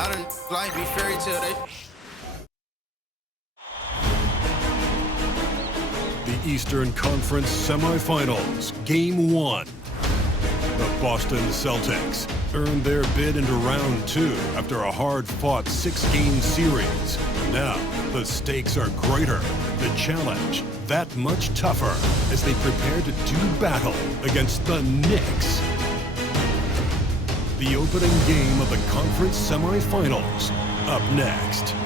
lot of life be fairy tale. The Eastern Conference Semifinals, Game 1. The Boston Celtics earned their bid into round 2 after a hard-fought 6-game series. Now, the stakes are greater, the challenge that much tougher as they prepare to do battle against the Knicks. The opening game of the conference semifinals, up next.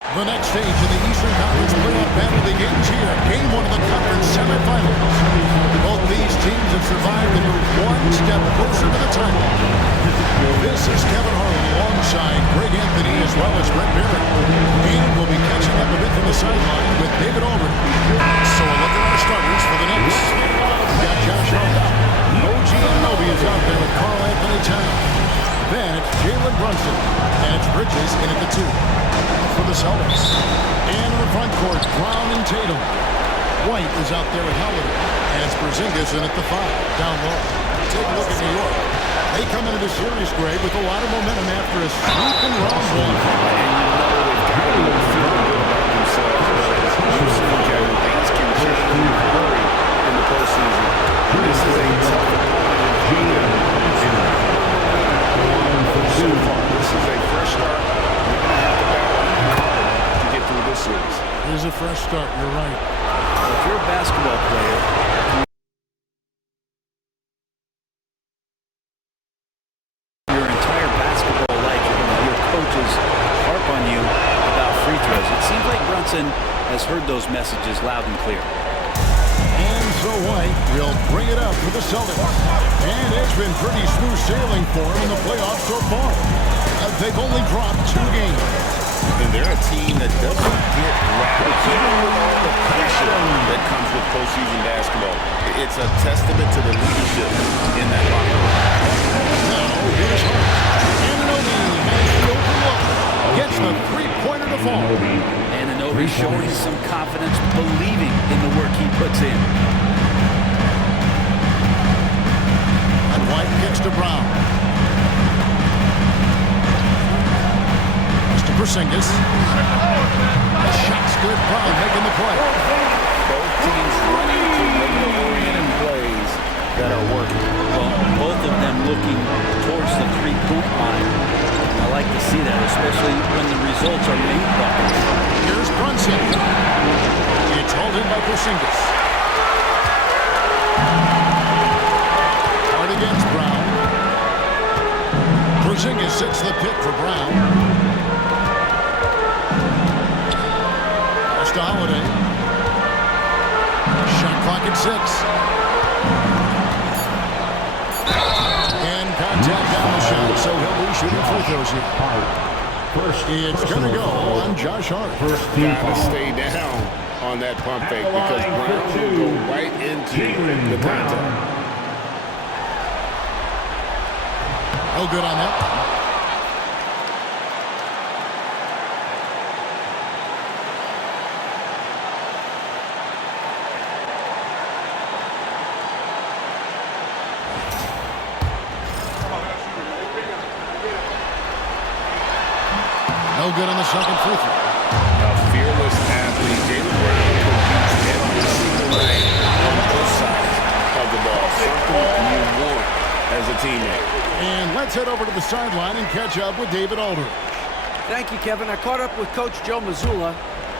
The next stage of the Eastern Conference playoff battle begins here. Game 1 of the conference semifinals. Both these teams have survived and moved one step closer to the title. This is Kevin Harlan alongside Greg Anthony as well as Brent Barry. And we'll be catching up a bit from the sideline with David Aldridge. So a look at our starters for the Knicks. We got Josh Hart out. OG Anunoby is out there with Karl Anthony Towns. Then it's Jalen Brunson. And it's Bridges in at the 2. For the Celtics. And in the front court, Brown and Tatum. White is out there with Holiday. And it's Porzingis in at the 5, down low. Take a look at New York. They come into the series, Greg, with a lot of momentum after a sweeping round 1. And they've got to be feeling good about themselves. But as you see, Kevin, things can change in a hurry in the postseason. This is a tough opponent so far. This is a fresh start. You're going to have to battle hard to get through this series. Here's a fresh start, you're right. If you're a basketball player, your entire basketball life, you're going to hear coaches harp on you about free throws. It seems like Brunson has heard those messages loud and clear. And so White will bring it up for the Celtics. And it's been pretty smooth sailing for him in the playoffs so far. They've only dropped 2 games. And they're a team that doesn't get rattled, even with all the pressure that comes with postseason basketball. It's a testament to the leadership in that locker room. Now, here's Hart. Anunoby has the open look. Gets the three-pointer to fall. Anunoby showing some confidence, believing in the work he puts in. And White kicks to Brown. Porzingis. The shot's good. Brown making the play. Both teams running to window-oriented plays that are working. Well, both of them looking towards the three-point line. I like to see that, especially when the results are made buckets. Here's Brunson. It's hauled in by Porzingis. Hard against Brown. Porzingis sits the pick for Brown. To Holiday. Shot clock at 6. And contact down the shot, so he'll be shooting free throws here. It's going to go on Josh Hart. Got to stay down on that pump fake because Brown will go right into the contact. No good on that. No good on the second free throw. A fearless athlete, Jaylen Brown competes every single night on both sides of the ball. Something you want as a teammate. And let's head over to the sideline and catch up with David Aldridge. Thank you, Kevin. I caught up with Coach Joe Mazzulla,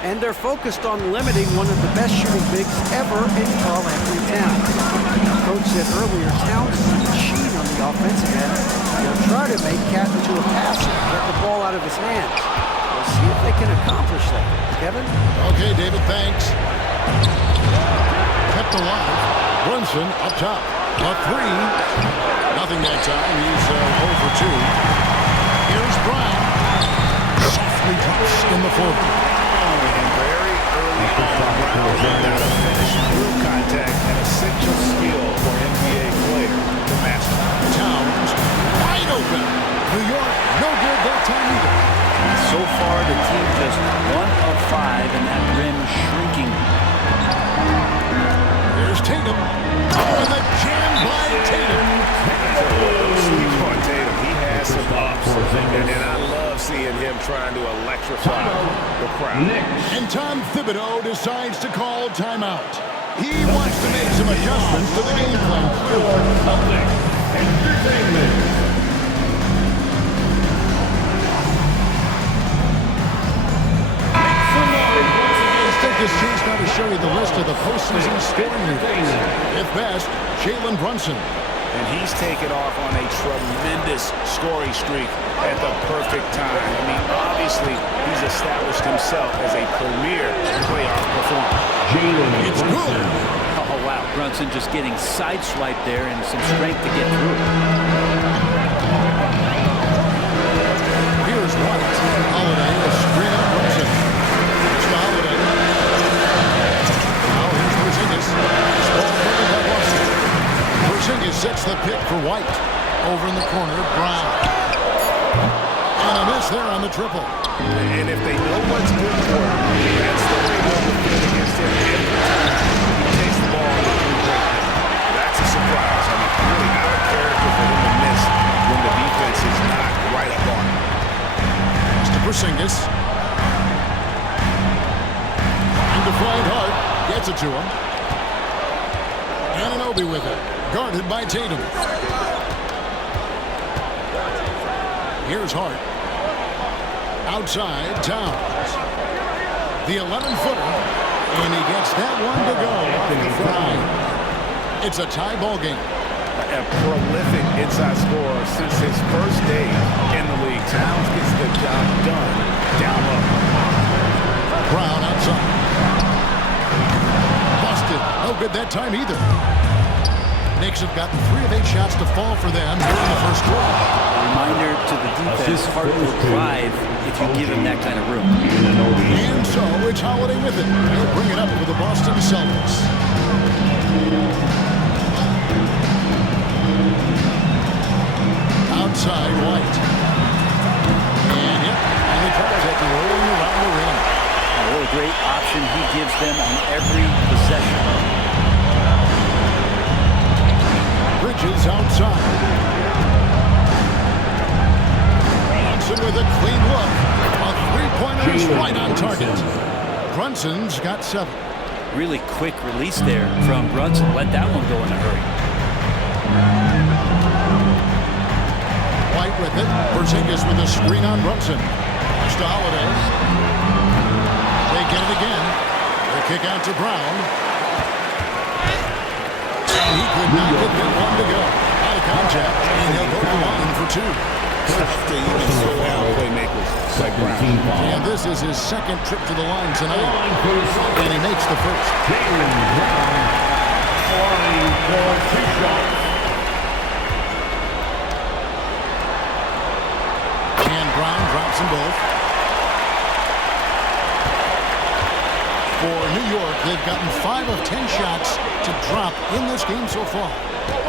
and they're focused on limiting one of the best shooting bigs ever in Karl Anthony Towns. Coach said earlier, Towns is a machine on the offensive end. He'll try to make Cat into a passer, get the ball out of his hands. We'll see if they can accomplish that. Kevin? Okay, David, thanks. Kept alive. Brunson up top. A 3. Nothing that time. He's 0 for 2. Here's Brown. Softly drops in the forward. And very early on, Brown learned how to finish through contact, an essential skill for an NBA player to master. Towns wide open. New York, no good that time either. So far, the team just 1 of 5, and that rim shrinking. Here's Tatum. Oh, and the jam by Tatum. Sleep on Tatum. He has has some ups, and I love seeing him trying to electrify the crowd. And Tom Thibodeau decides to call timeout. He wants to make some adjustments to the game plan. Let's take this chance now to show you the list of the postseason scoring leaders. If best, Jalen Brunson. And he's taken off on a tremendous scoring streak at the perfect time. I mean, obviously, he's established himself as a premier playoff performer. It's good. Oh, wow. Brunson just getting sideswiped there and some strength to get through. Here's White. Holiday is screen on Brunson. It's to Holiday. Now here's Porzingis. This ball covered by Boston. Porzingis sets the pick for White. Over in the corner, Brown. And a miss there on the triple. And if they know what's good for him, that's the way they'll defend against him every time he takes the ball and that's a surprise. I mean, really out of character for him to miss when the defense is not right up on him. Mr. Porzingis. Trying to find Hart. Gets it to him. Anunoby with it. Guarded by Tatum. Here's Hart. Outside, Towns. The 11-footer. And he gets that one to go off the fly. It's a tie ball game. A prolific inside scorer since his first day in the league. Towns gets the job done down low. Brown outside. Busted. No good that time either. Knicks have gotten 3 of 8 shots to fall for them during the first quarter. Reminder to the defense, Hart will drive if you give him that kind of room. And so it's Holiday with it. He'll bring it up for the Boston Celtics. Outside, White. And hit on the trouble at rolling around the rim. What a great option he gives them on every possession. Bridges outside. Brunson with a clean look. A three-pointer is right on target. Brunson's got 7. Really quick release there from Brunson. Let that one go in a hurry. White with it. Porzingis with a screen on Brunson. Pass to Holiday. They get it again. They kick out to Brown. And he could not get that one to go. Out of contact. And he'll go to the line for 2. Tough to even slow down playmakers like Brown. And this is his second trip to the line tonight. And he makes the first. And Brown drops them both. For New York, they've gotten 5 of 10 shots to drop in this game so far.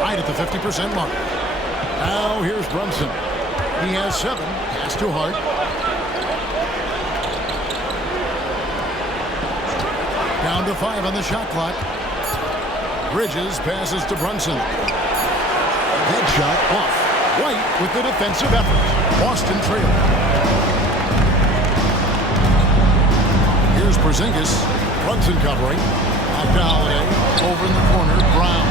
Right at the 50% mark. Now here's Brunson. He has 7. Pass to Hart. Down to 5 on the shot clock. Bridges passes to Brunson. Headshot off. White with the defensive effort. Boston trail. Here's Porzingis. Brunson covering. Out to Holiday. Over in the corner. Brown.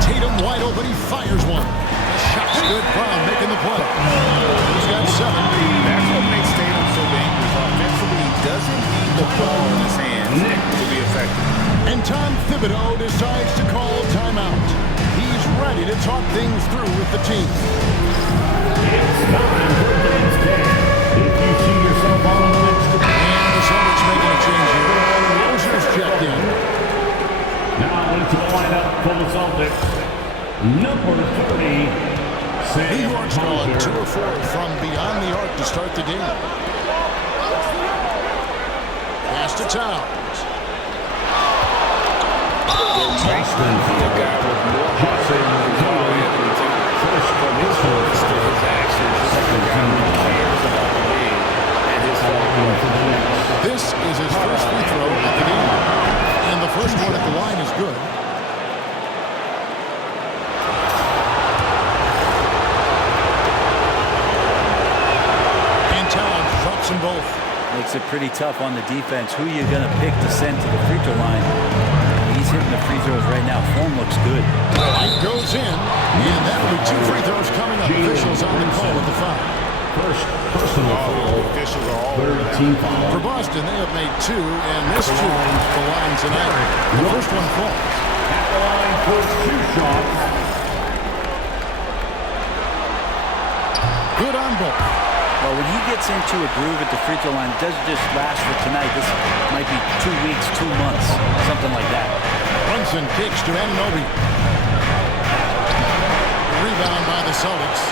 Tatum wide open. He fires one. The shot's good. Brown making the play. He's got 7. That's what makes Tatum so dangerous. Offensively, he doesn't need the ball in his hands to be effective. And Tom Thibodeau decides to call timeout. He's ready to talk things through with the team. It's time for Wednesday. If you see yourself on the next... And the Celtics making a change here. Rozier's checked in. Now into the lineup for the Celtics. Number 30, Sam New York's gone Hauser. 2 of 4 from beyond the arc to start the game. Pass to Towns. Boston The guy with more heart than Anthony Towns. From his words to his actions, this is a guy who cares about the game and his fellow. This is his first free throw of the game. And the first one at the line is good. them both. Makes it pretty tough on the defense. Who you going to pick to send to the free throw line? He's hitting the free throws right now. Form looks good. Light goes in, and that'll be 2 free throws coming up. Officials on the call at the foul. First personal foul. Officials are all Third team foul. For Boston, they have made 2 and missed 2 the line tonight. The first one falls. At the line for 2 shots. Good on both. Well, when he gets into a groove at the free throw line, it doesn't just last for tonight. This might be 2 weeks, 2 months, something like that. Brunson kicks to Anunoby. Rebound by the Celtics.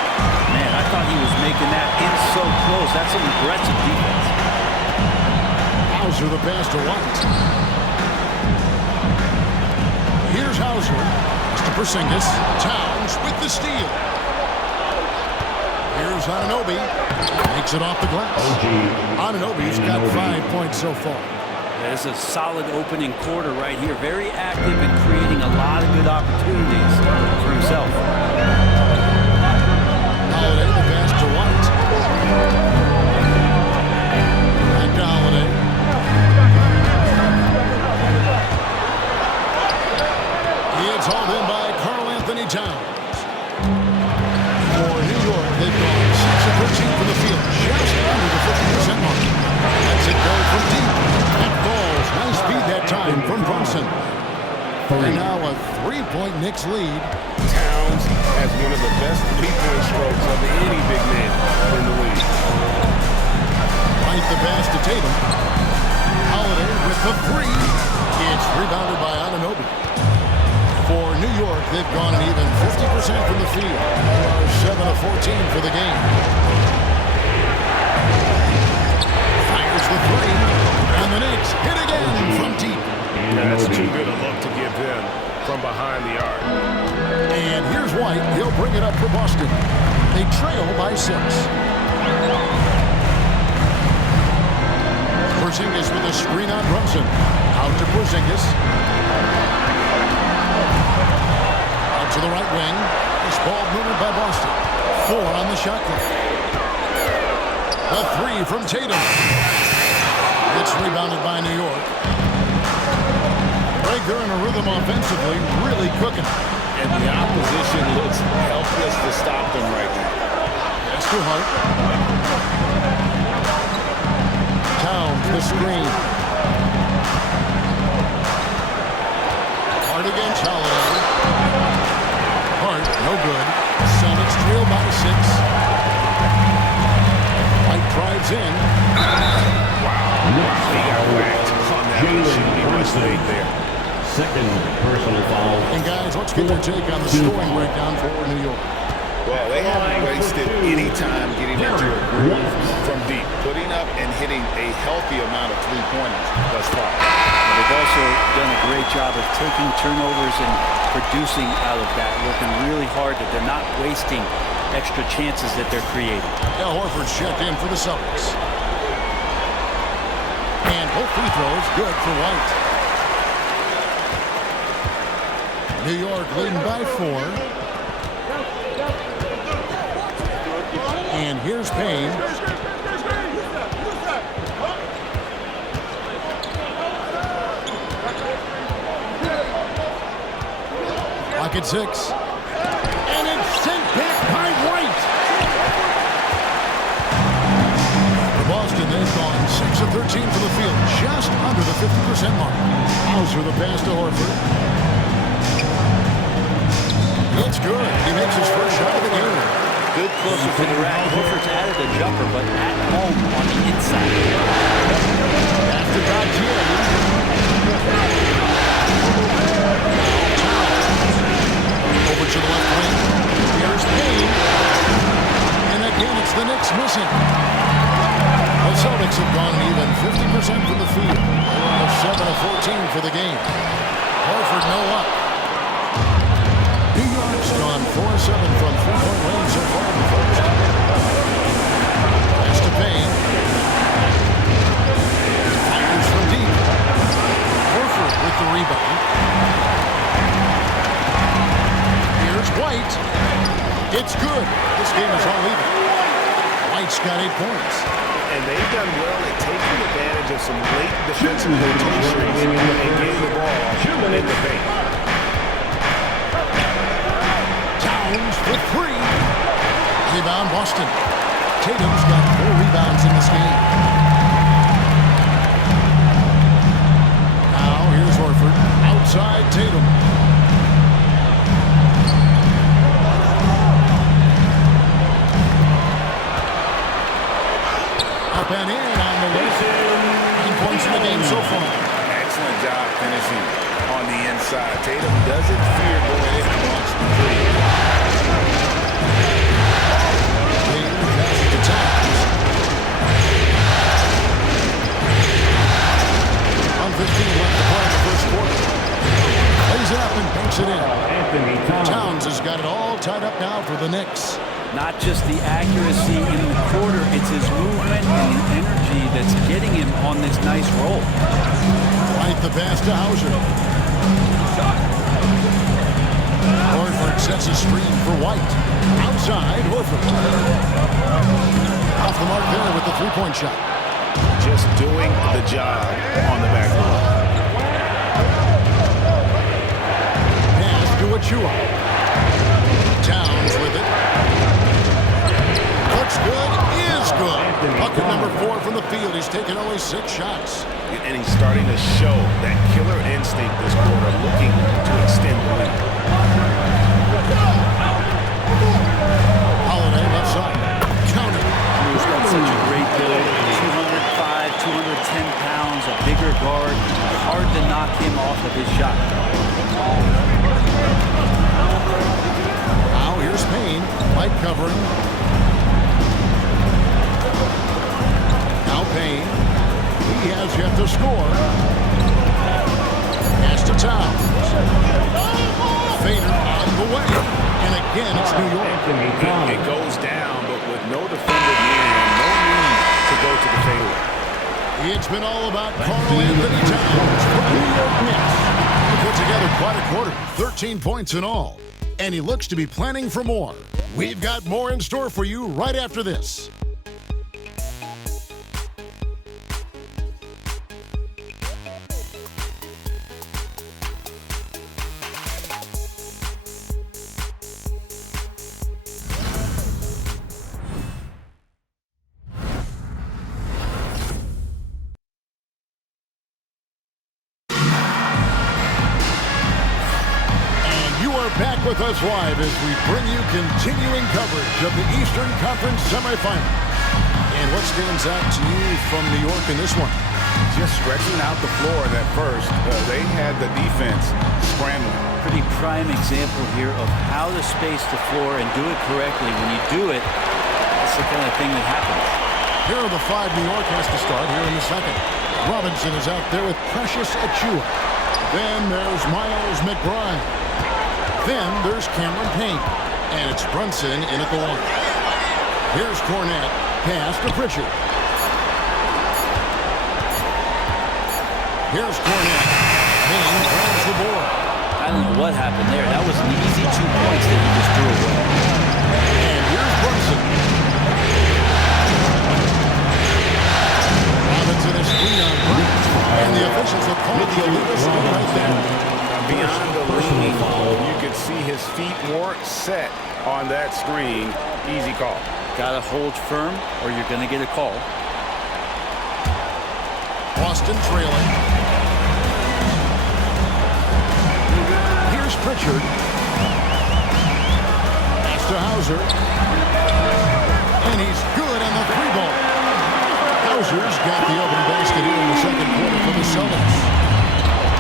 Man, I thought he was making that in so close. That's some aggressive defense. Hauser the pass to White. Here's Hauser. To Porzingis. Towns with the steal. Here's Anunoby. Makes it off the glass. Anunoby's got 5 points so far. There's a solid opening quarter right here. Very active and creating a lot of good opportunities for himself. Holiday the pass to White. Back to Holiday. It's hauled in by Karl Anthony Towns. For New York, they've gone 6 of 13 from the field, just under the 50% mark. That's it go from deep. That falls. Nice speed that time from Brunson. And now a 3-point Knicks lead. Towns has one of the best three-point strokes of any big man in the league. Right the pass to Tatum. Holiday with the 3. It's rebounded by Anunoby. For New York, they've gone an even 50% from the field. They are 7 of 14 for the game. Fires the 3. And the Knicks hit again from deep. That's too good a look to give them from behind the arc. And here's White. He'll bring it up for Boston. They trail by 6. Porzingis with a screen on Brunson. Out to Porzingis. Out to the right wing. This ball moved by Boston. 4 on the shot clock. The 3 from Tatum. It's rebounded by New York. They're in a rhythm offensively, really cooking. And the opposition looks helpless to stop them right now. That's too hard. Towns, the screen. Hart against Holiday. Hart, no good. Celtics trail by 6. White drives in. Wow. He got whacked on that issue. He must have there. Second personal foul. And guys, let's get their take on the scoring breakdown for New York. Well, they haven't wasted any time getting into a groove from deep, putting up and hitting a healthy amount of three-pointers thus far. They've also done a great job of taking turnovers and producing out of that, working really hard that they're not wasting extra chances that they're creating. Al Horford's checked in for the Celtics. And both free throws good for White. New York leading by 4. And here's Payne. Clock at 6. And it's sent back by White. For Boston, they've gone 6 of 13 from the field, just under the 50% mark. Hauser the pass to Horford. It's good. He makes his first shot of the game. Good closer to the rack. Horford's added a jumper, but at home on the inside. After Gautier. Over to the left wing. Here's Payne. And again, it's the Knicks missing. The Celtics have gone even 50% from the field. They're 7 of 14 for the game. Horford no luck. New York's gone 4-7 from 3-point range so far in the first. Pass to Payne. Fires from deep. Horford with the rebound. Here's White. It's good. This game is all even. White's got 8 points. And they've done well at taking advantage of some late defensive rotations and getting the ball in the paint. Towns for 3. Rebound Boston. Tatum's got 4 rebounds in this game. Now here's Horford. Outside Tatum. Up and in on the way. 9 points in the game so far. Excellent job finishing on the inside. Tatum doesn't fear going in and launch the three. Tatum passes to Towns. 1:15 left to play in the first quarter. Lays it up and banks it in. Towns has got it all tied up now for the Knicks. Not just the accuracy in the quarter, it's his movement and the energy that's getting him on this nice roll. Right the pass to Hauser. Horford sets a screen for White. Outside, Horford. Off the mark there with the three-point shot. Just doing the job on the backboard. Pass to Achua. Towns with it. Looks good, is good. Bucket number 4 from the field. He's taken only 6 shots. And he's starting to show that killer instinct this quarter, looking to extend the lead. Holiday left side. Count it. He's got such a great build. 205, 210 pounds, a bigger guard. Hard to knock him off of his shot. Now here's Payne. Light covering. Now Payne. He has yet to score. Pass to Towns. Fader on the way. And again, it's New York. It goes down, but with no defender near him, no need to go to the fadeaway. It's been all about Karl-Anthony Towns for the New York Knicks. He put together quite a quarter, 13 points in all. And he looks to be planning for more. We've got more in store for you right after this. Back with us live as we bring you continuing coverage of the Eastern Conference semifinals. And what stands out to you from New York in this one? Just stretching out the floor at first. They had the defense scrambling. Pretty prime example here of how to space the floor and do it correctly. When you do it, that's the kind of thing that happens. Here are the 5 New York has to start here in the second. Robinson is out there with Precious Achua. Then there's Miles McBride. Then there's Cameron Payne. And it's Brunson in at the line. Here's Cornette. Pass to Pritchard. Here's Cornette. Payne grabs the board. I don't know what happened there. That was an easy 2 points that he just threw away. And here's Brunson. Robinson is screen on Brunson. And the officials have called the illegal screen right there. Beyond the leaning, you could see his feet weren't set on that screen. Easy call. Got to hold firm or you're going to get a call. Boston trailing. Here's Pritchard. Pass to Hauser. And he's good on the 3-ball. Hauser's got the opening basket here in the second quarter for the Celtics.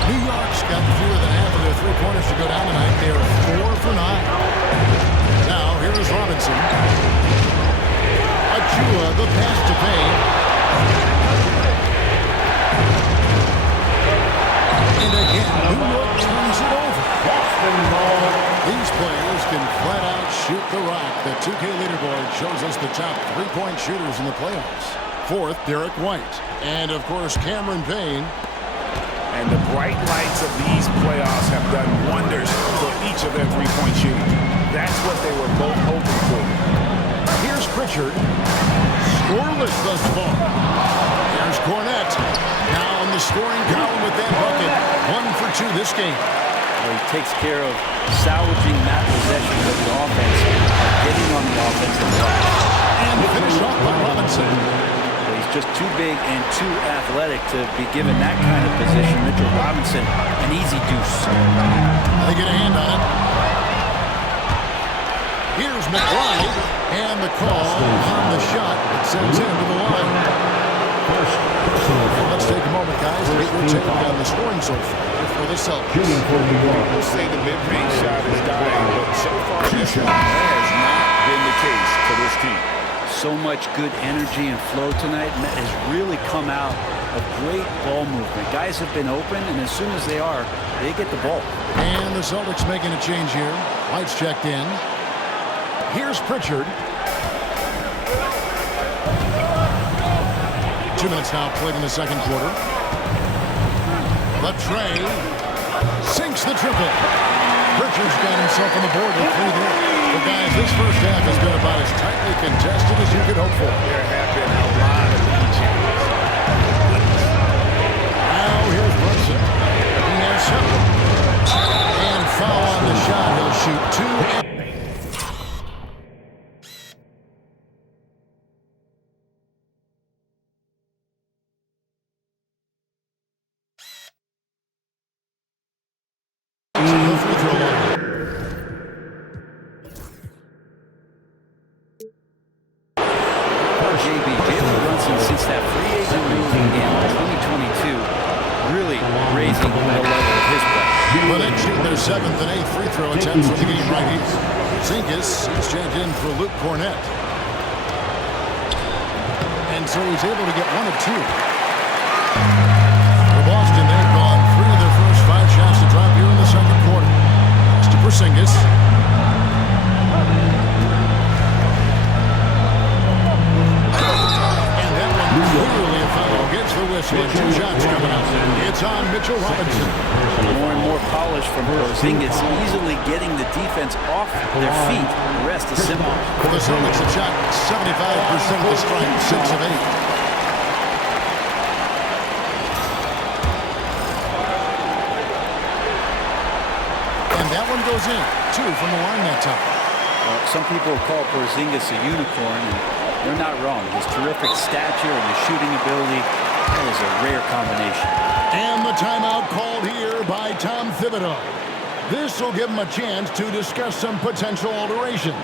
New York's got fewer than half of their 3-pointers to go down tonight. They are 4 for 9. Now, here is Robinson. Achua, the pass to Payne. And again, New York turns it over. These players can flat out shoot the rock. The 2K leaderboard shows us the top 3-point shooters in the playoffs. 4th, Derek White. And, of course, Cameron Payne. And the bright lights of these playoffs have done wonders for each of their 3-point shooting. That's what they were both hoping for. Here's Pritchard. scoreless thus far. There's Cornett. Now in the scoring column with that bucket. 1 for 2 this game. Well, he takes care of salvaging that possession with the offense, getting on the offensive line. And finish off by Robinson. Well, he's just too big and too athletic to be given that kind of position. Mitchell Robinson, an easy deuce. They get a hand on it. Here's McBride, and the call on the shot that sends him to the line. Let's take a moment, guys, to get your take on the scoring so far for the Celtics. We'll say the mid-range shot is dying, but so far this one has not been the case for this team. So much good energy and flow tonight. Met has really come out of great ball movement. Guys have been open, and as soon as they are, they get the ball. And the Celtics making a change here. White's checked in. Here's Pritchard. 2 minutes now played in the second quarter. Latrey sinks the triple. Pritchard's got himself on the board with 3 there. But guys, this first half has been about as tightly contested as you could hope for. There have been a lot of lead changes. Now here's Brunson. He has 7. And foul on the shot. He'll shoot 2. Jalen Brunson, since that free agent move in 2022, really raising the level of his play. Well, they shoot their 7th and 8th free throw attempts for the game right here. Zingas is checked in for Luke Cornett. And so he's able to get 1 of 2. For Boston, they've gone 3 of their first 5 shots to drop here in the second quarter. It's to Porzingis. Clearly a foul gets the whistle and 2 shots coming out. It's on Mitchell Robinson. More and more polish from Porzingis, easily getting the defense off their feet. The rest is simple. The Celtics have shot 75% of the strike, 6 of 8. And that one goes in. 2 from the line that time. Some people call Porzingis a unicorn, and they're not wrong. His terrific stature and his shooting ability, that is a rare combination. And the timeout called here by Tom Thibodeau. This will give him a chance to discuss some potential alterations.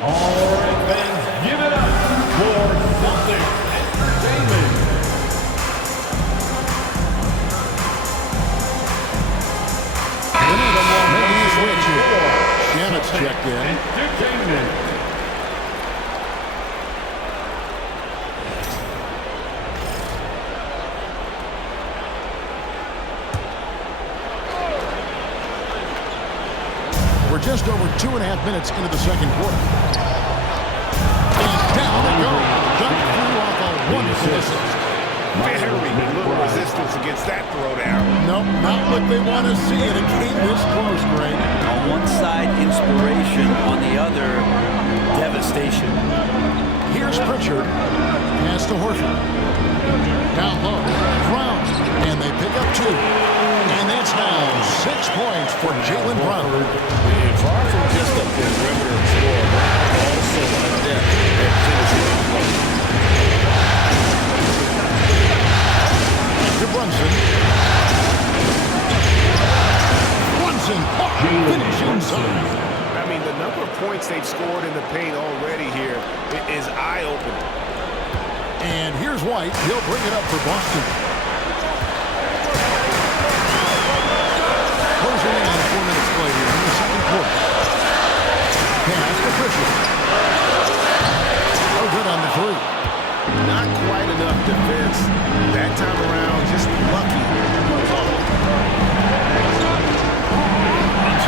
All right, fans, give it up for Celtics Entertainment. Shamit's checked in. Entertainment. We're just over 2.5 minutes into the second quarter. And down they go. Dunked through off a wonderful assist. Very little resistance against that throwdown. Nope, not what they want to see, and it came this close, Greg. On one side, inspiration. On the other, devastation. Here's Pritchard. Pass to Horford. Down low. Brown. And they pick up 2. And it's now 6 points for Jaylen Brown. Far from just a perimeter scorer, also adept at finishing the play. To Brunson. Brunson finish inside. I mean, the number of points they've scored in the paint already here is eye-opening. And here's White. He'll bring it up for Boston. Closing in on 4 minutes play here in the second quarter. Pass to Pritchard. Oh, good on the 3. Not quite enough defense. That time around, just lucky.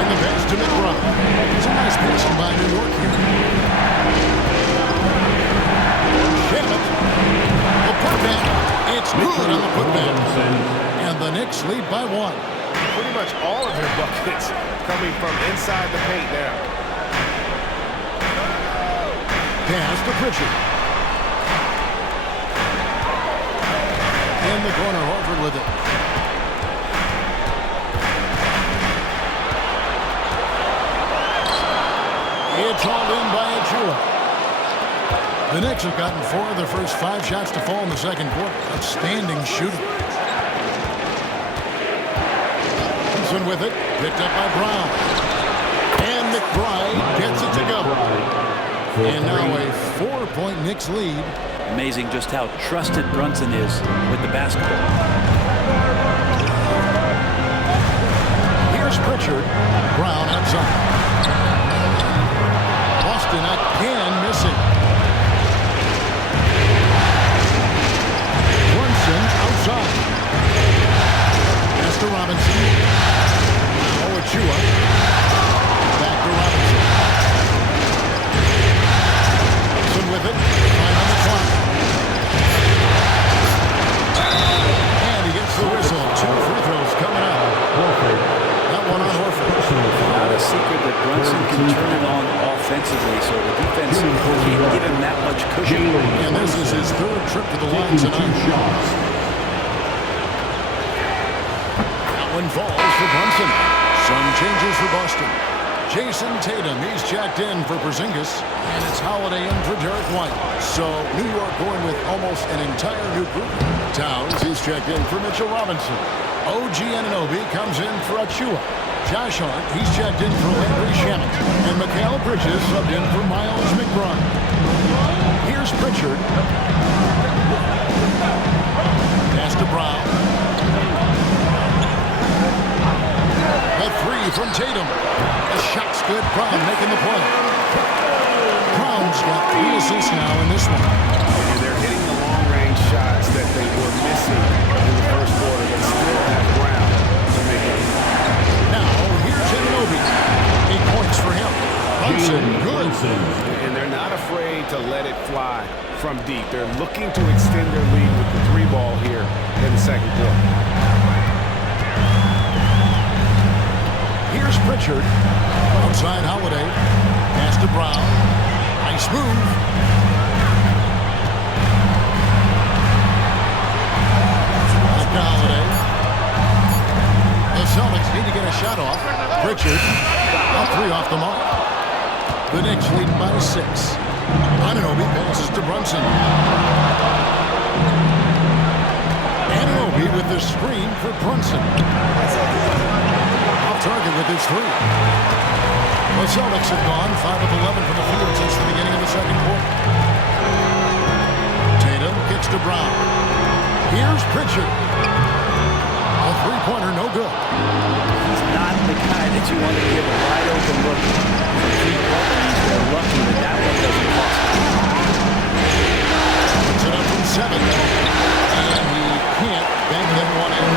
In the pass to McBride. It's a nice passing by New York here. Shamit. The putback. It's good on the putback. And the Knicks lead by 1. Pretty much all of their buckets coming from inside the paint now. Pass to Pritchard. In the corner, Horford with it. It's hauled in by Achua. The Knicks have gotten 4 of their first 5 shots to fall in the second quarter. Outstanding shooting. Thompson with it. Picked up by Brown. And McBride gets it to go. And now a 4-point Knicks lead. Amazing just how trusted Brunson is with the basketball. Here's Pritchard. Brown outside. Boston again missing. Brunson outside. Pass to Robinson. Now Achua. Back to Robinson. Brunson with it. 5 on the clock. And he gets the whistle. 2 free throws coming up. That one on Horford. Not a secret that Brunson can turn it on offensively, so the defense can't give him that much cushion. And this is his 3rd trip to the line tonight. That one falls for Brunson. Some changes for Boston. Jason Tatum, he's checked in for Porzingis, and it's Holiday in for Derek White. So New York going with almost an entire new group. Towns, he's checked in for Mitchell Robinson. OG Anunoby comes in for Achua. Josh Hart, he's checked in for Landry Shamet. And Mikal Bridges subbed in for Miles McBride. Here's Pritchard. Pass to Brown. A 3 from Tatum. The shot's good. Brown making the play. Brown's got 3 assists now in this one. And they're hitting the long-range shots that they were missing in the first quarter, but still have ground to make up. Now, here's Anunoby. 8 points for him. Brunson, good. And they're not afraid to let it fly from deep. They're looking to extend their lead with the 3-ball here in the second quarter. Here's Pritchard. Outside Holiday. Pass to Brown. Nice move. Back to Holiday. The Celtics need to get a shot off. Pritchard. A 3 off the mark. The Knicks lead by 6. Anunoby passes to Brunson. Anunoby with the screen for Brunson. Off target with his 3. The Celtics have gone 5 of 11 from the field since the beginning of the second quarter. Tatum kicks to Brown. Here's Pritchard. A 3-pointer, no good. He's not the guy that you want to give a wide open look. They're lucky that that one doesn't cost him. Puts it up from 7. And he can't bank that one in.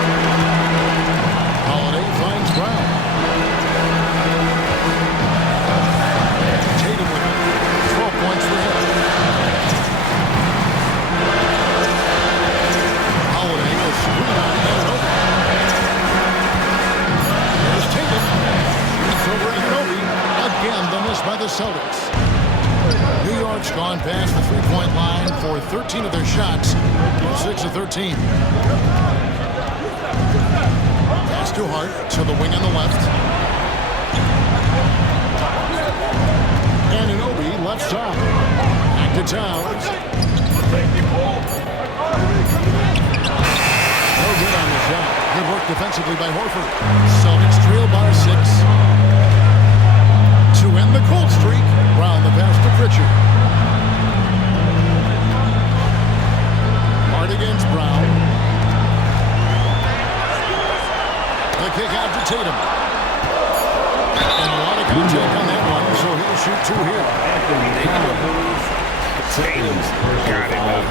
Holiday finds Brown. Tatum with it. 12 points for him. Holiday will screen on Anunoby. There's Tatum. Shoots over Anunoby. Again, the miss by the Celtics. New York's gone past the 3-point line for 13 of their shots. 6 of 13. Pass to Hart to the wing on the left. Anunoby left side. Back to Towns. No good on the shot. Good work defensively by Horford. Celtics trail by 6. To end the cold streak, Brown the pass to Pritchard. Hart against Brown. The kick out to Tatum. And a lot of contact on that one, so he'll shoot 2 here. Tatum's got it.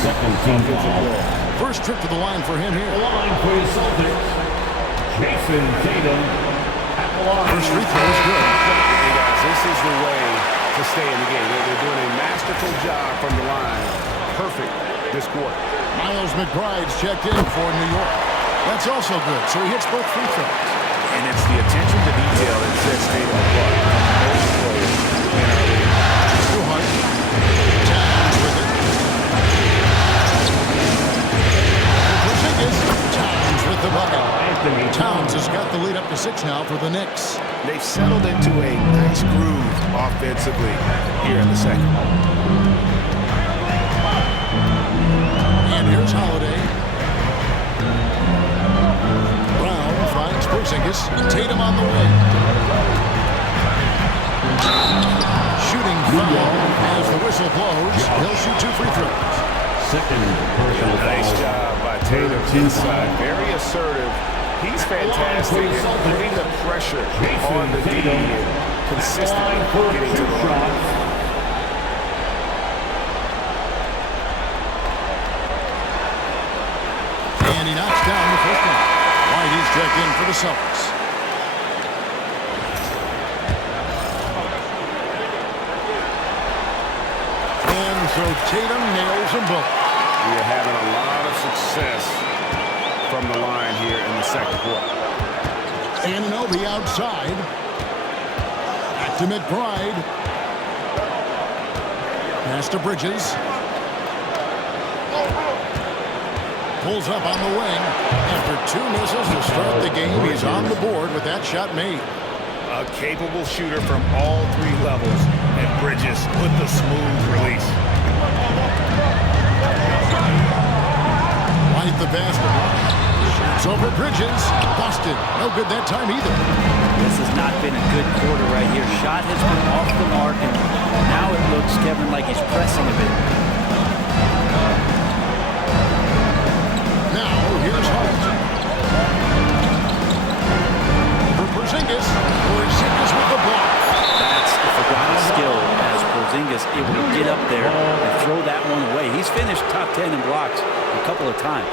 Second team foul. First trip to the line for him here. The line for the Celtics. Jason Tatum at the line. First free throw is good. Hey guys, this is the way to stay in the game. They're doing a masterful job from the line. Perfect this quarter. Miles McBride's checked in for New York. That's also good, so he hits both free throws. And And it's the attention to detail that sets Tatum apart from most players in our league. To Hart. Towns with it. Porzingis. Towns with the bucket. Towns has got the lead up to 6 now for the Knicks. They've settled into a nice groove offensively here in the second. And here's Holiday. Brown finds Porzingis. Tatum on the wing. Shooting foul as the whistle blows. He'll shoot 2 free throws. Second personal Nice foul. job by Tatum inside. Very assertive. He's fantastic at putting the pressure on the D and consistently getting to the line. And he knocks down the first one. Whitey's checked in for the Celtics. And so Tatum nails them both. We are having a lot of success from the line here in the second quarter. Anunoby outside. Back to McBride. Pass to Bridges. Pulls up on the wing. After 2 misses to start the game, he's on the board with that shot made. A capable shooter from all 3 levels, and Bridges with the smooth release. White the basketball. Shoots over Bridges. Busted. No good that time either. This has not been a good quarter right here. Shot has been off the mark, and now it looks, Kevin, like he's pressing a bit. Now, here's Hart. For Porzingis. Porzingis with the block. That's the forgotten skill as Porzingis able to get up there and throw that one away. He's finished top 10 in blocks a couple of times.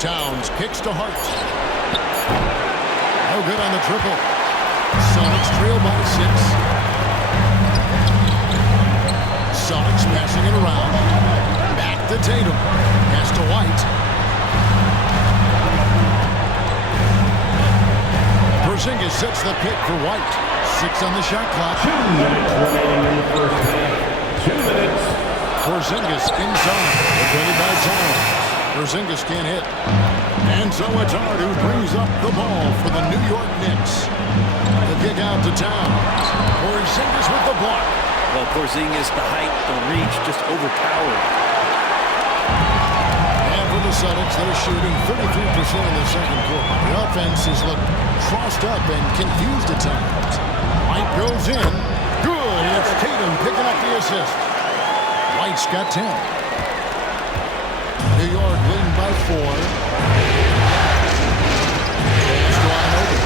Towns kicks to Hart. No good on the triple. Sonics trail by 6. Sonics passing it around. Back to Tatum. Pass to White. Porzingis sets the pick for White. 6 on the shot clock. 2 minutes remaining in the first half. 2 minutes. Porzingis inside. Defended by Towns. Porzingis can't hit. And so it's Hart who brings up the ball for the New York Knicks. The kick out to Towns. Porzingis with the block. Well, Porzingis, the height, the reach, just overpowered. And for the Celtics, they're shooting 33% in the second quarter. The offense has looked crossed up and confused at times. White goes in. Good. It's Tatum picking up the assist. White's got 10. New York leading by 4. Pass to Anunoby.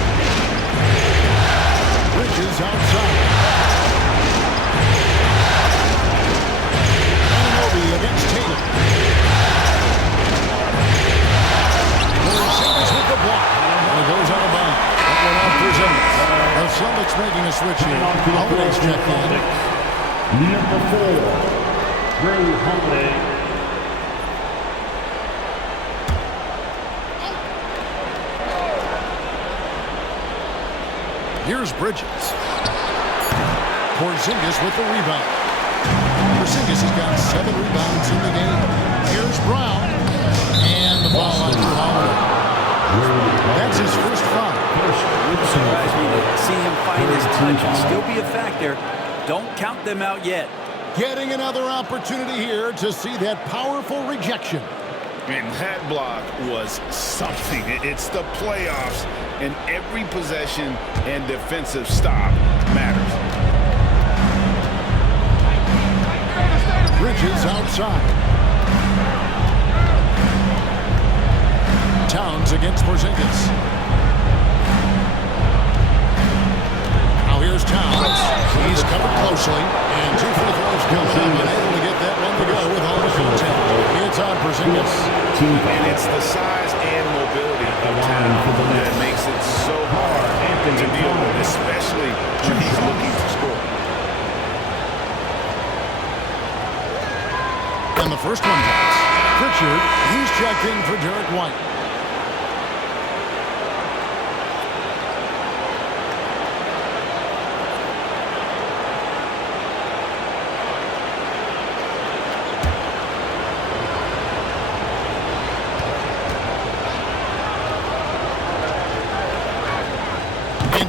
Bridges outside. Anunoby against Tatum. Porzingis with the block. And it goes out of bounds. That one off Porzingis. The Celtics making a switch here. Holiday's checked in. Number 4, Drew Holiday. Here's Bridges. Porzingis with the rebound. Porzingis has got 7 rebounds in the game. Here's Brown. And the foul on Drew Holiday. That's his first foul. Wouldn't surprise me to see him find his touch and still be a factor. Don't count them out yet. Getting another opportunity here to see that powerful rejection. And that block was something. It's the playoffs, and every possession and defensive stop matters. Bridges outside. Towns against Porzingis. Now here's Towns. He's covered closely, and 2 free throws coming up, and able to get that one to go with all the contact. It's on Porzingis. And it's the size and mobility of Towns that makes it so hard to deal with, especially when he's looking to score. And the first one counts. Pritchard, he's checked in for Derek White.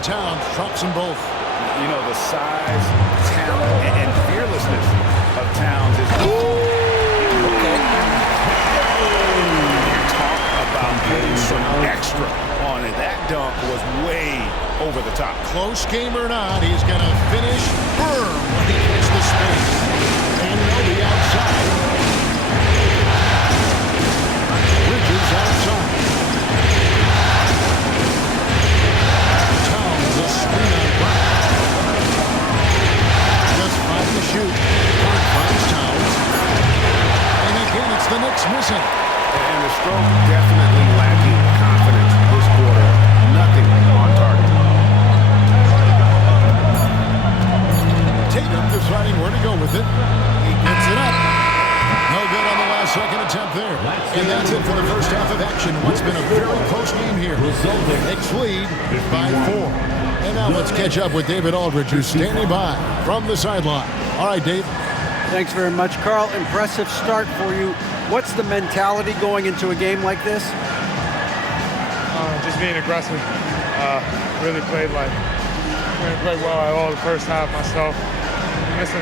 Towns drops them both. You know, the size, talent, and fearlessness of Towns is... Talk about putting some extra on it. That dunk was way over the top. Close game or not, he's going to finish firm when he hits the space. And no, the outside. Bridges outside. A screen on Brown. Just 5 to shoot. Hart finds Towns. And again, it's the Knicks missing. And the stroke definitely lacking confidence this quarter. Nothing on target. Tatum deciding where to go with it. He gets it up. No good on the last second attempt there. And that's it for the first half of action. What's been a very close game here. The Knicks lead by 4. And now let's catch up with David Aldridge, who's standing by from the sideline. All right, Dave. Thanks very much, Carl. Impressive start for you. What's the mentality going into a game like this? Just being aggressive. Really played well at all the first half myself.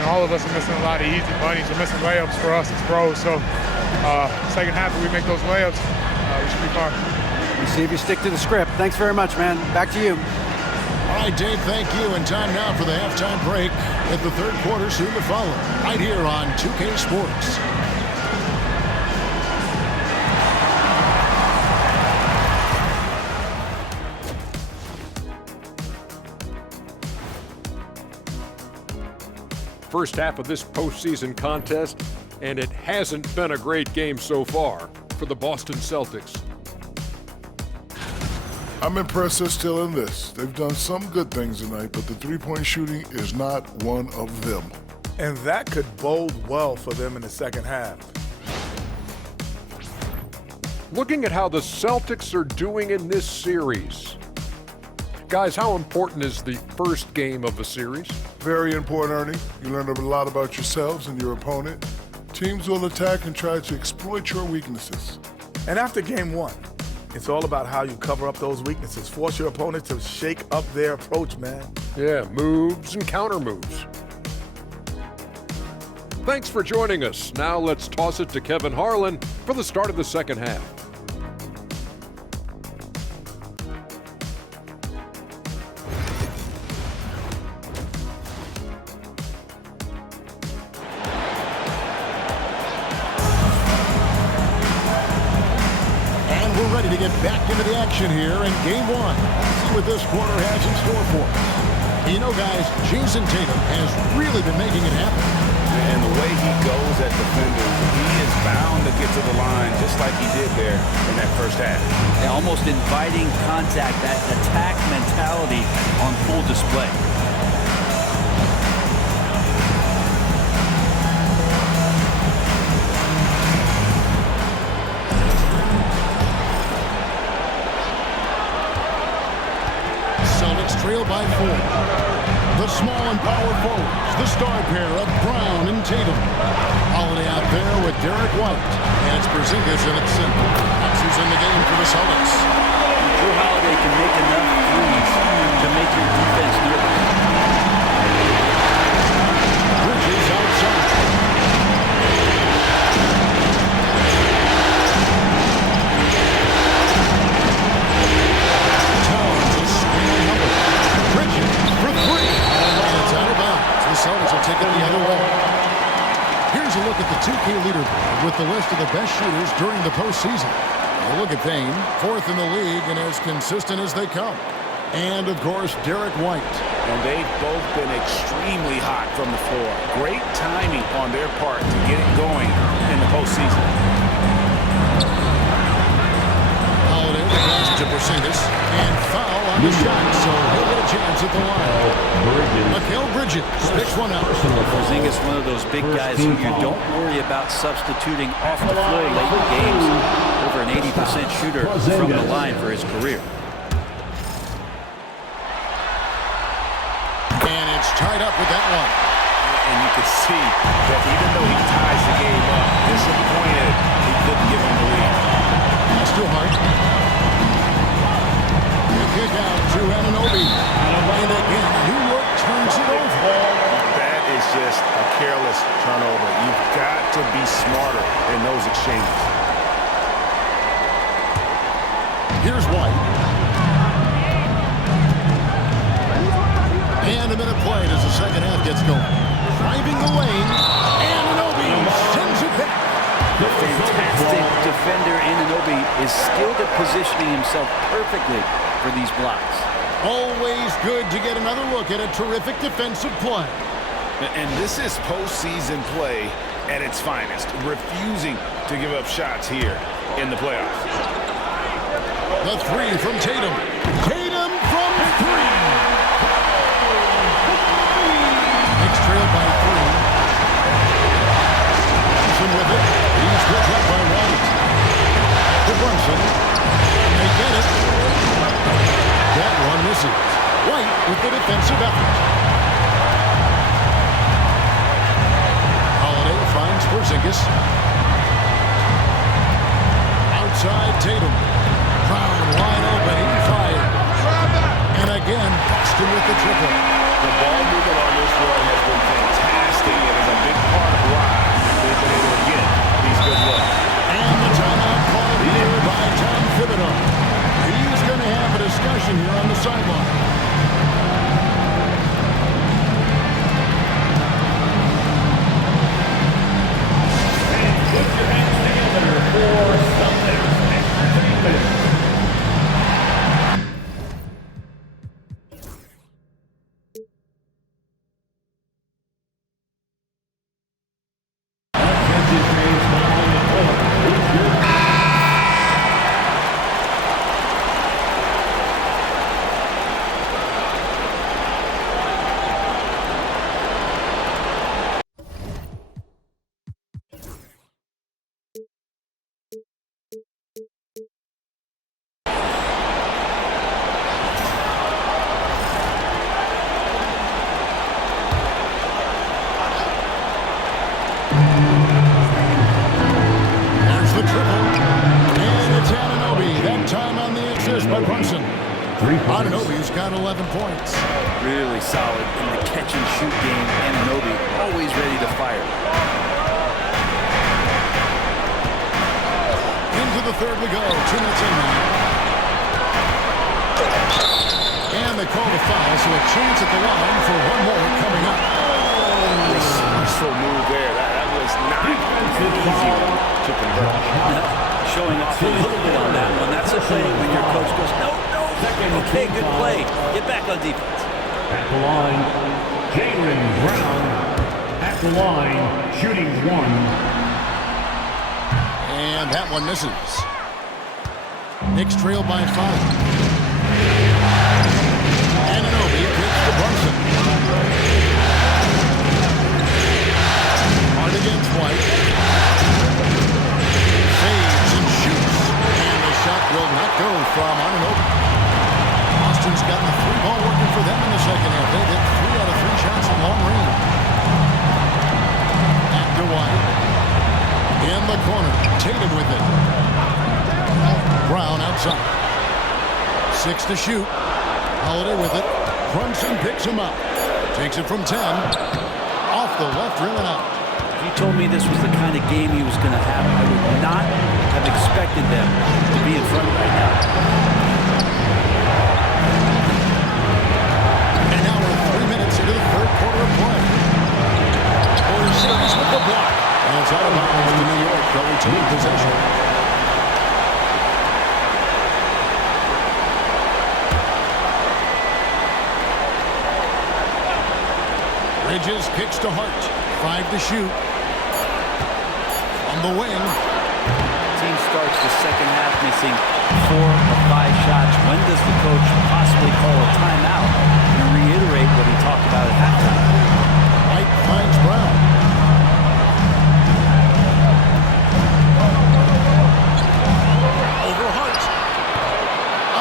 All of us are missing a lot of easy bunnies. We're missing layups for us as pros. So second half, if we make those layups, we should be fine. We'll see if you stick to the script. Thanks very much, man. Back to you. All right, Dave, thank you. And time now for the halftime break. At the third quarter, soon to follow. Right here on 2K Sports. First half of this postseason contest, and it hasn't been a great game so far for the Boston Celtics. I'm impressed they're still in this. They've done some good things tonight, but the three-point shooting is not one of them. And that could bode well for them in the second half. Looking at how the Celtics are doing in this series. Guys, how important is the first game of a series? Very important, Ernie. You learn a lot about yourselves and your opponent. Teams will attack and try to exploit your weaknesses. And after game one, it's all about how you cover up those weaknesses. Force your opponent to shake up their approach, man. Yeah, moves and counter moves. Thanks for joining us. Now let's toss it to Kevin Harlan for the start of the second half. To get back into the action here in game one. Let's see what this quarter has in store for us. You know, guys, Jason Tatum has really been making it happen. And the way he goes at defenders, he is bound to get to the line just like he did there in that first half. And almost inviting contact, that attack mentality on full display. Trail by 4. The small and power forwards, the star pair of Brown and Tatum. Holiday out there with Derek White. And it's Porzingis and it's simple. Who's in the game for the Celtics. Drew Holiday can make enough threes to make your defense nervous. Bridges outside. Celtics will take it the other way. Here's a look at the 2K leaderboard with the list of the best shooters during the postseason. A look at Payne, 4th in the league and as consistent as they come. And, of course, Derek White. And they've both been extremely hot from the floor. Great timing on their part to get it going in the postseason. Holiday pass to Porzingis. And foul on the shot, so he'll get a chance at the line. Mikal Bridges picks one out. Porzingis, one of those big guys who you don't worry about substituting off the floor late in games. Over an 80% shooter from the line for his career. And it's tied up with that one. And you could see that even though he ties the game up, disappointed he couldn't give him the lead. That's too hard. The kick out to Anunoby. And again, New York turns it over. That is just a careless turnover. You've got to be smarter in those exchanges. Here's White. And a minute played as the second half gets going. Driving the lane. Anunoby sends it back. The fantastic defender Anunoby is skilled at positioning himself perfectly for these blocks. Always good to get another look at a terrific defensive play. And this is postseason play at its finest, refusing to give up shots here in the playoffs. The three from Tatum. Tatum from three. Knicks trail by 3. Brunson with it. He's picked up by White. To Brunson. They get it. That one misses. White with the defensive effort. Holiday finds Porzingis. Outside Tatum. Brown wide open. He fired. And again, Boston with the triple. The ball movement on this run has been fantastic. It is a big part of why they've been able to get these good looks. And the timeout called here by Tom Thibodeau. He's going to have a discussion here on the sideline. And put your hands together for Celtics Entertainment. Anunoby's got 11 points. Really solid in the catch-and-shoot game. Anunoby always ready to fire. Into the third we go. 2 minutes in now. And they call the foul, so a chance at the line for one more coming up. Resourceful move there. That was not an easy one to convert. Showing off a little bit on that one. That's a play when your coach goes, no. Okay, good play. Get back on defense. At the line, Jaylen Brown. At the line, shooting 1. And that one misses. Knicks trail by 5. Anunoby kicks to Brunson. Hard against White. Fades and shoots. And the shot will not go from Anunoby. Boston's gotten the 3-ball working for them in the second half. They've hit 3 out of 3 shots at long range. Back to White. In the corner. Tatum with it. Brown outside. 6 to shoot. Holiday with it. Brunson picks him up. Takes it from 10. Off the left rim and out. If you told me this was the kind of game he was going to have, I would not have expected them to be in front right now. Into the third quarter of play. Porzingis with the block. And it's out of bounds to New York. They'll retain possession. Bridges kicks to Hart. 5 to shoot. On the wing. Team starts the second half missing 4 of 5 shots, when does the coach possibly call a timeout and reiterate what he talked about at halftime? White finds Brown. Over Hart.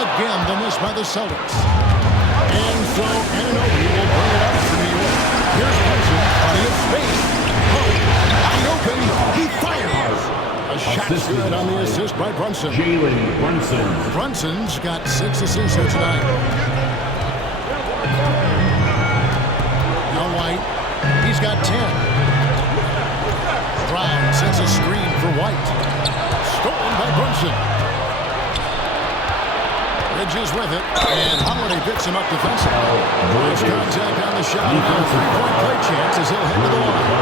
Again, the miss by the Celtics. And so Anunoby will bring it up for New York. Here's Brunson, plenty of space. Wide open, he fires. A shot good on the assist by Brunson. Jalen Brunson. Brunson's got 6 assists here tonight. Now White, he's got 10. Brown sends a screen for White. Stolen by Brunson. Bridges with it, and Holiday picks him up defensively. Nice contact on the shot. Now a three-point play chance as he'll head to the line.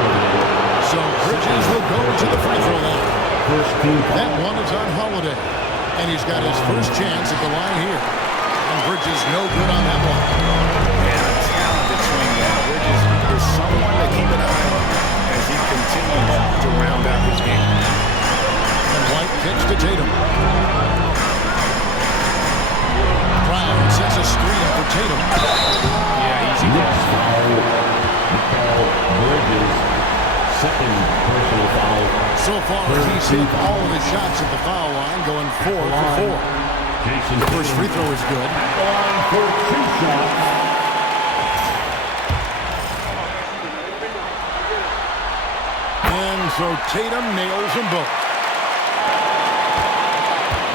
So Bridges will go to the free throw line. That one is on Holiday, and he's got his first chance at the line here. And Bridges no good on that one. And a talented swing there. Bridges is someone to keep an eye on as he continues to round out his game. And White kicks to Tatum. Brown sets a screen for Tatum. Yeah, easy Foul. Bridges. Second personal foul. So far, he's hit all of his shots at the foul line, going 4 for 4. Jason The first free throw is good. on for 2 shots. And so Tatum nails them both.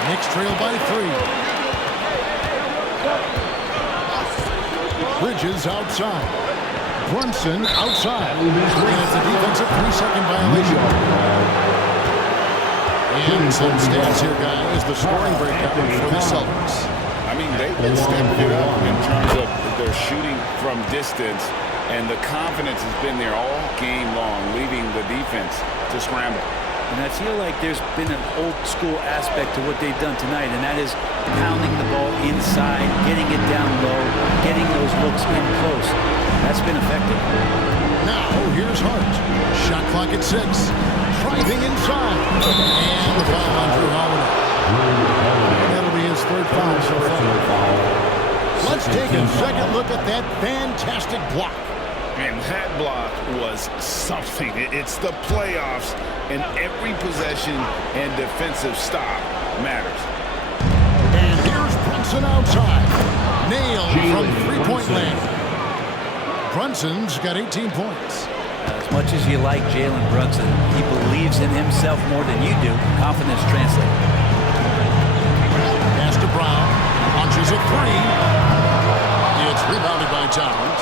Knicks trail by 3. Bridges outside. Brunson outside. And it's a defensive 3-second violation. And some stats here, guys. The scoring breakout for the Celtics. I mean, they've been stepping it up in terms of their shooting from distance, and the confidence has been there all game long, leaving the defense to scramble. And I feel like there's been an old-school aspect to what they've done tonight, and that is pounding the ball inside, getting it down low, getting those looks in close. That's been effective. Now, here's Hart. Shot clock at 6. Driving inside. And the foul on Drew Holiday. That'll be his third foul so far. Let's take a second look at that fantastic block. And that block was something. It's the playoffs, and every possession and defensive stop matters. And here's Brunson outside. Nailed from three-point land. Brunson's got 18 points. As much as you like Jalen Brunson, he believes in himself more than you do. Confidence translates. Pass to Brown. Launches a 3. It's rebounded by Towns.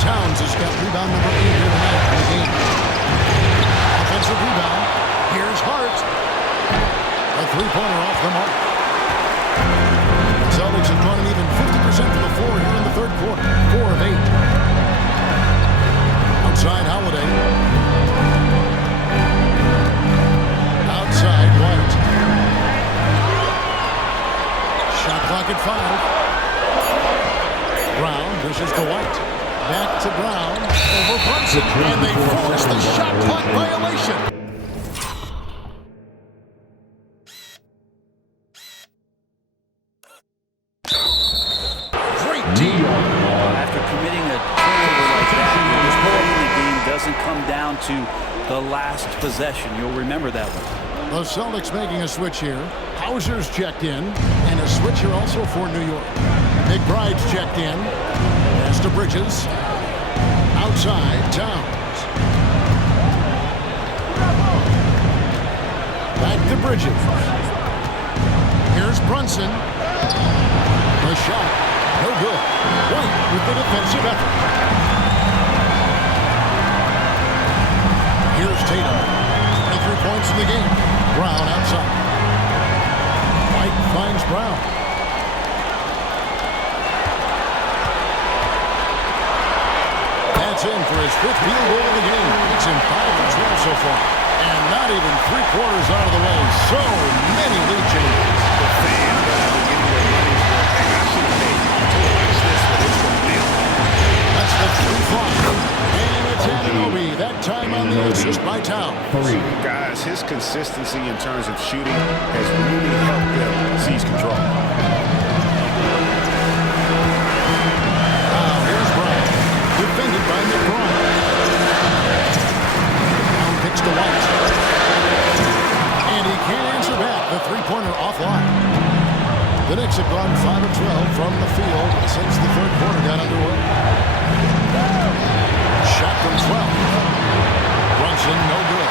Towns has got rebound number 8 here tonight in the game. Offensive rebound. Here's Hart. A three-pointer off the mark. The Celtics have gone an even 50% from the floor here in the third quarter. 4 of 8. Outside Holiday. Outside White. Shot clock at 5. Brown pushes to White. Back to Brown. Over Brunson. And they force the shot clock violation. Great deal. After committing a turnover like that, the game doesn't come down to the last possession. You'll remember that one. The Celtics making a switch here. Hauser's checked in. And a switch here also for New York. McBride's checked in. Pass to Bridges. Outside, Towns. Back to Bridges. Here's Brunson. The shot. No good. White with the defensive effort. Here's Tatum. 23 points in the game. Brown outside. White finds Brown. That's in for his 5th field goal of the game. It's in 5 for 12 so far. And not even 3/4 out of the way. So many lead changes. The fans are getting their money's worth, and I should pay to watch this when it's from them. That's the 3-5. And it's Anunoby. That time on the assist by Towns. Guys, his consistency in terms of shooting has really helped them seize control. The Knicks have gone 5 of 12 from the field since the third quarter got underway. Shot from 12. Brunson, no good.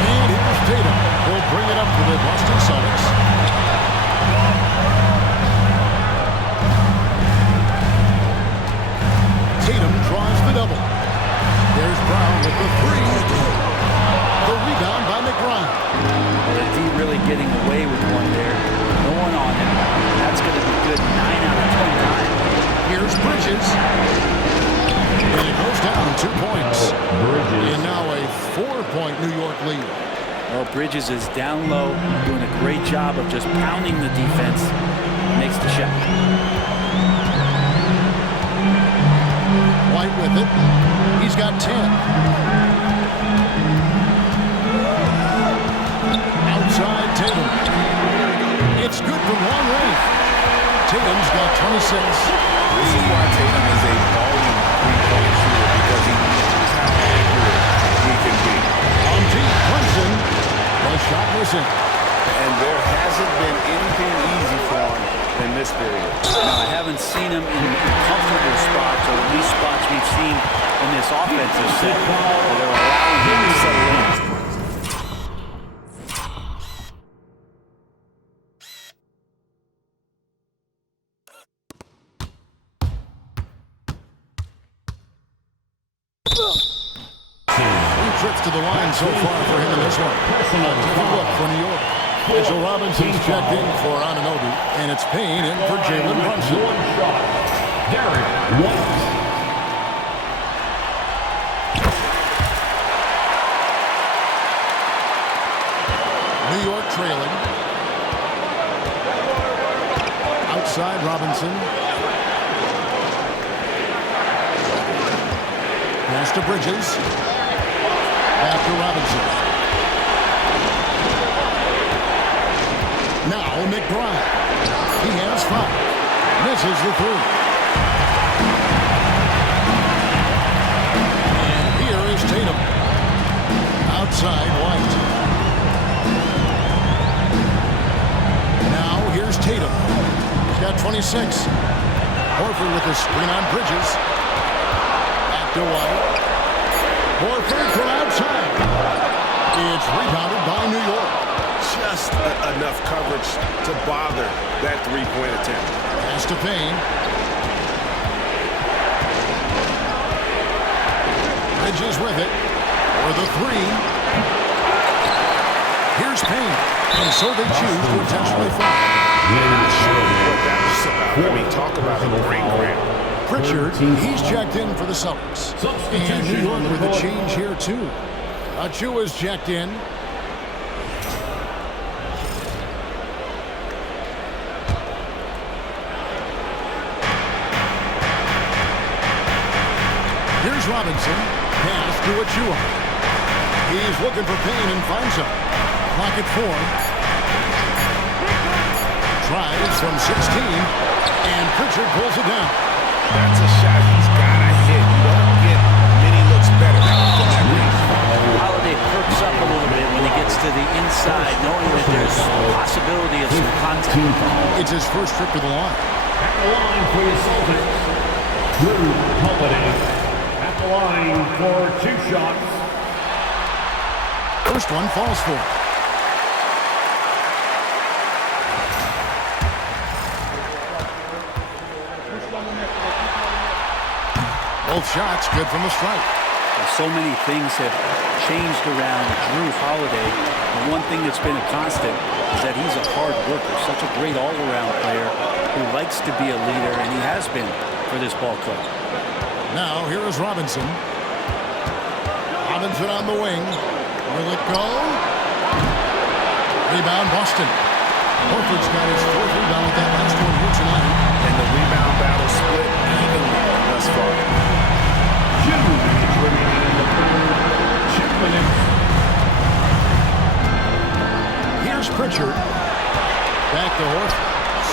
And here's Tatum. He'll bring it up for the Boston Celtics. Tatum draws the double. There's Brown with the three. The rebound by McBride. Well, the D really getting away with one there. No one on him. That's going to be good 9 out of 10 times. Here's Bridges. And it goes down 2 points. And now a 4-point New York lead. Well, Bridges is down low, doing a great job of just pounding the defense. Makes the shot. White with it. He's got 10. Outside Tatum. It's good from long range. Tatum's got 26. This is why Tatum is a volume three-point shooter, because he knows how accurate he can be. On deep, Brunson. The shot missing. And there hasn't been anything easy for him in this period. Now, I haven't seen him in comfortable spots, or at least spots we've seen in this offensive set that are allowing him to settle in. Trips to the line so far for him in this one. Good look for New York. Mitchell Robinson's checked in for Anunoby, and it's Payne in for Jalen Brunson. Derek White. New York trailing. Outside Robinson. Pass to Bridges. Back to Robinson. Now McBride. He has 5. Misses the 3. And here is Tatum. Outside White. Now here's Tatum. He's got 26. Horford with a screen on Bridges. Back to White. Horford from outside. It's rebounded by New York. Just enough coverage to bother that three-point attempt. Pass to Payne. Bridges with it. For the 3. Here's Payne. And so they choose to intentionally foul. Not sure what that was about. I mean, talk about a brain cramp. Pritchard, he's checked in for the Celtics. And New York with a change here, too. Achua's checked in. Here's Robinson. Pass to Achua. He's looking for Payne and finds him. Clock at 4. Tries from 16. And Pritchard pulls it down. That's a shot he's got to hit. You don't get many looks better from that range. Holiday perks up a little bit when he gets to the inside, knowing that there's a possibility of some contact. It's his first trip to the line. At the line for your Celtics, Drew Holiday. At the line for 2 shots. First one falls for. Both shots good from the stripe. So many things have changed around Drew Holiday. The one thing that's been a constant is that he's a hard worker, such a great all-around player who likes to be a leader, and he has been for this ball club. Now here is Robinson. Robinson on the wing. Will it go? Rebound Boston. Horford's got his 4th rebound with that last one here tonight. And the rebound battle split evenly thus far. 2 minutes remaining in the third. 2 minutes. Here's Pritchard. Back to Horford.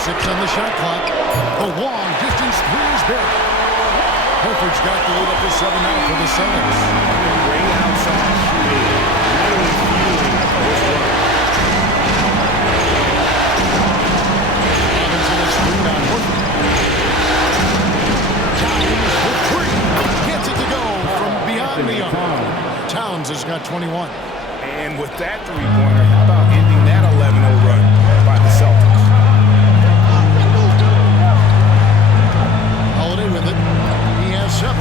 6 on the shot clock. The long distance 3 is big. Horford's got the lead up to 7 now for the Celtics. Great outside shooting. Really fueling this run. And with that three-pointer, how about ending that 11-0 run by the Celtics? Holiday with it. He has 7.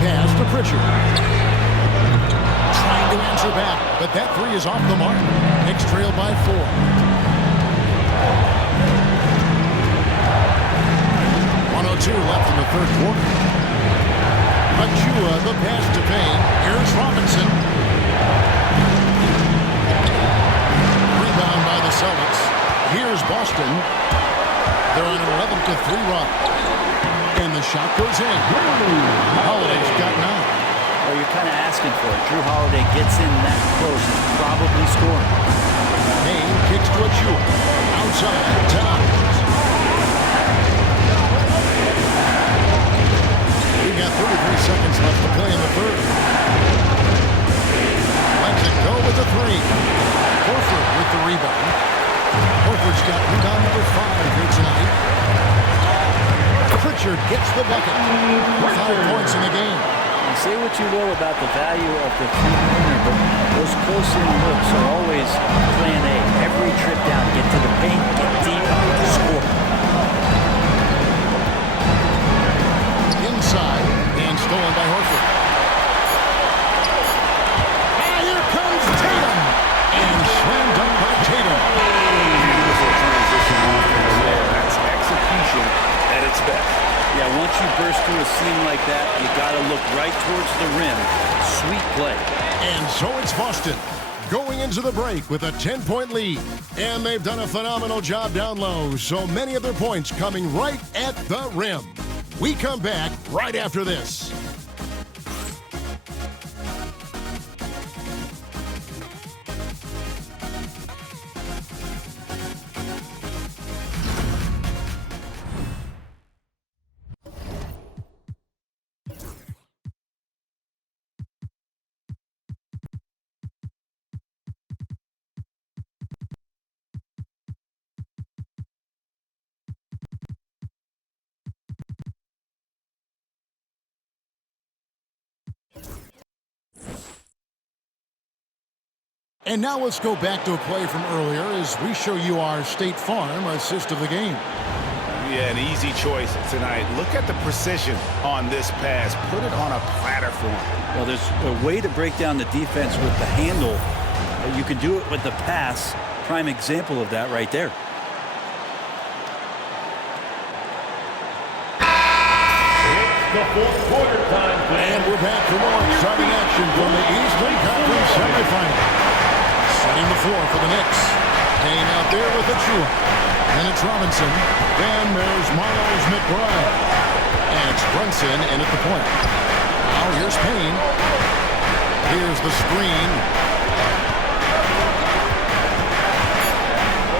Pass to Pritchard. Trying to answer back, but that 3 is off the mark. Knicks trail by 4. Left in the third quarter. Achua, the pass to Payne. Here's Robinson. Rebound by the Celtics. Here's Boston. They're on an 11-3 run. And the shot goes in. Holiday's got 9. Well, you're kind of asking for it. Drew Holiday gets in that close, probably scoring. Payne kicks to Achua. Outside, Towns. We got 33 seconds left to play in the third. Lets it go with the 3. Horford with the rebound. Horford's got rebound number 5 here tonight. Pritchard gets the bucket. 5 points in the game. And say what you will about the value of the three-pointer, but those close-in looks are always plan A. Every trip down, get to the paint, get deep, score. Inside, and stolen by Horford. Here comes Tatum. And slam dunk by Tatum. Beautiful transition offense there. That's execution at its best. Yeah, once you burst through a seam like that, you got to look right towards the rim. Sweet play. And so it's Boston going into the break with a 10-point lead. And they've done a phenomenal job down low, so many of their points coming right at the rim. We come back right after this. And now let's go back to a play from earlier as we show you our State Farm assist of the game. Yeah, an easy choice tonight. Look at the precision on this pass. Put it on a platter for him. Well, there's a way to break down the defense with the handle. You can do it with the pass. Prime example of that right there. The fourth quarter time. And we're back for more exciting action from the Eastern Conference semifinal. Setting the floor for the Knicks. Payne out there with Achua. And it's Robinson. Then there's Miles McBride. And it's Brunson in at the point. Now here's Payne. Here's the screen.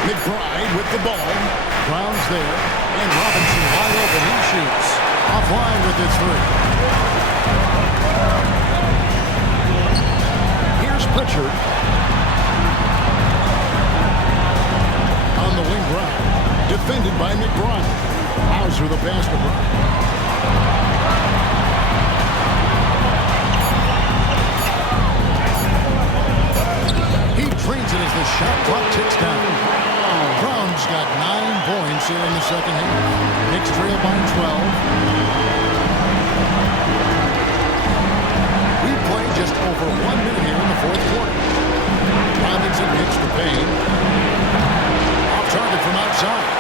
McBride with the ball. Brown's there. And Robinson wide open. He shoots. Offline with his 3. Here's Pritchard. On the wing right. Defended by McBride. Hauser the basketball. He drains it as the shot clock ticks down. Brown's got 9 points here in the second half. Knicks trail by 12. We play just over 1 minute here in the fourth quarter. Robinson hits the Payne. Off target from outside.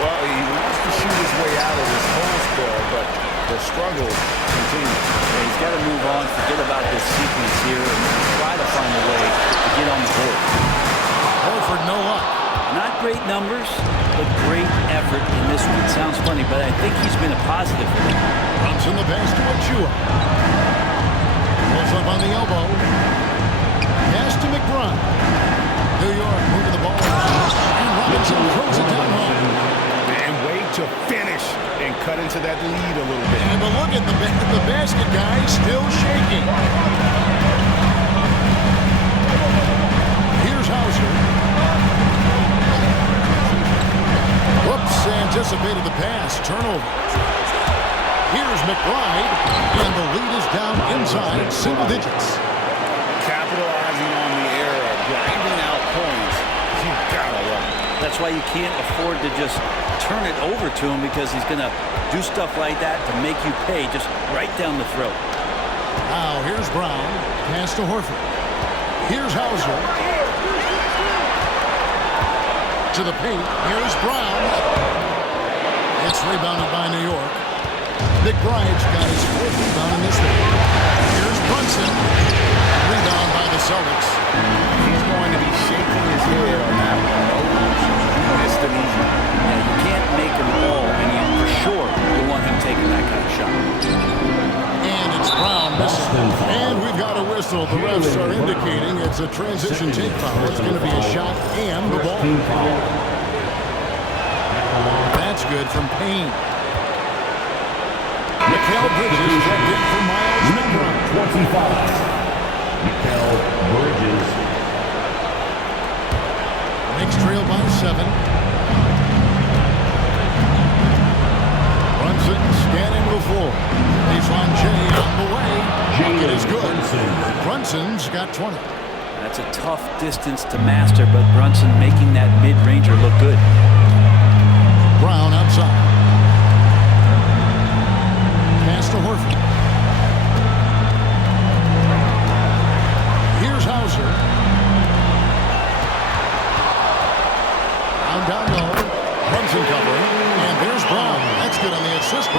Well, he wants to shoot his way out of this hole spell, but the struggle continues. Yeah, he's got to move on, forget about this sequence here, and try to find a way to get on the board. Horford no luck. Not great numbers, but great effort in this one. Sounds funny, but I think he's been a positive. Runs in the pass to Achua. Pulls up on the elbow. Pass to McBride. New York moving the ball. And Robinson throws it down home. And way to finish and cut into that lead a little bit. And but look at the basket guy still shaking. Here's Hauser. Whoops, anticipated the pass. Turnover. Here's McBride. And the lead is down inside single digits. Capitalize That's why you can't afford to just turn it over to him, because he's going to do stuff like that to make you pay just right down the throat. Now here's Brown. Pass to Horford. Here's Hauser. To the paint. Here's Brown. It's rebounded by New York. McBride's got his 4th rebound in this one. Here's Brunson. Rebound by the Celtics. He's going to be shaking his head on that one. He missed an easy. Yeah, you can't make him all, and for sure you want him taking that kind of shot. And it's Brown missing. And we've got a whistle. The refs are indicating it's a transition take foul. It's going to be a shot and the ball. That's good from Payne. Mikal Bridges checked in for Miles McBride. 25. Mikal Bridges. Knicks trail by 7. Brunson scanning the floor. Baseline J on the way. Bucket is good. Brunson's got 20. That's a tough distance to master, but Brunson making that mid-ranger look good. Brown outside. Pass to Horford. Here's Hauser. Down low. Brunson covering. And there's Brown. That's good on the assist.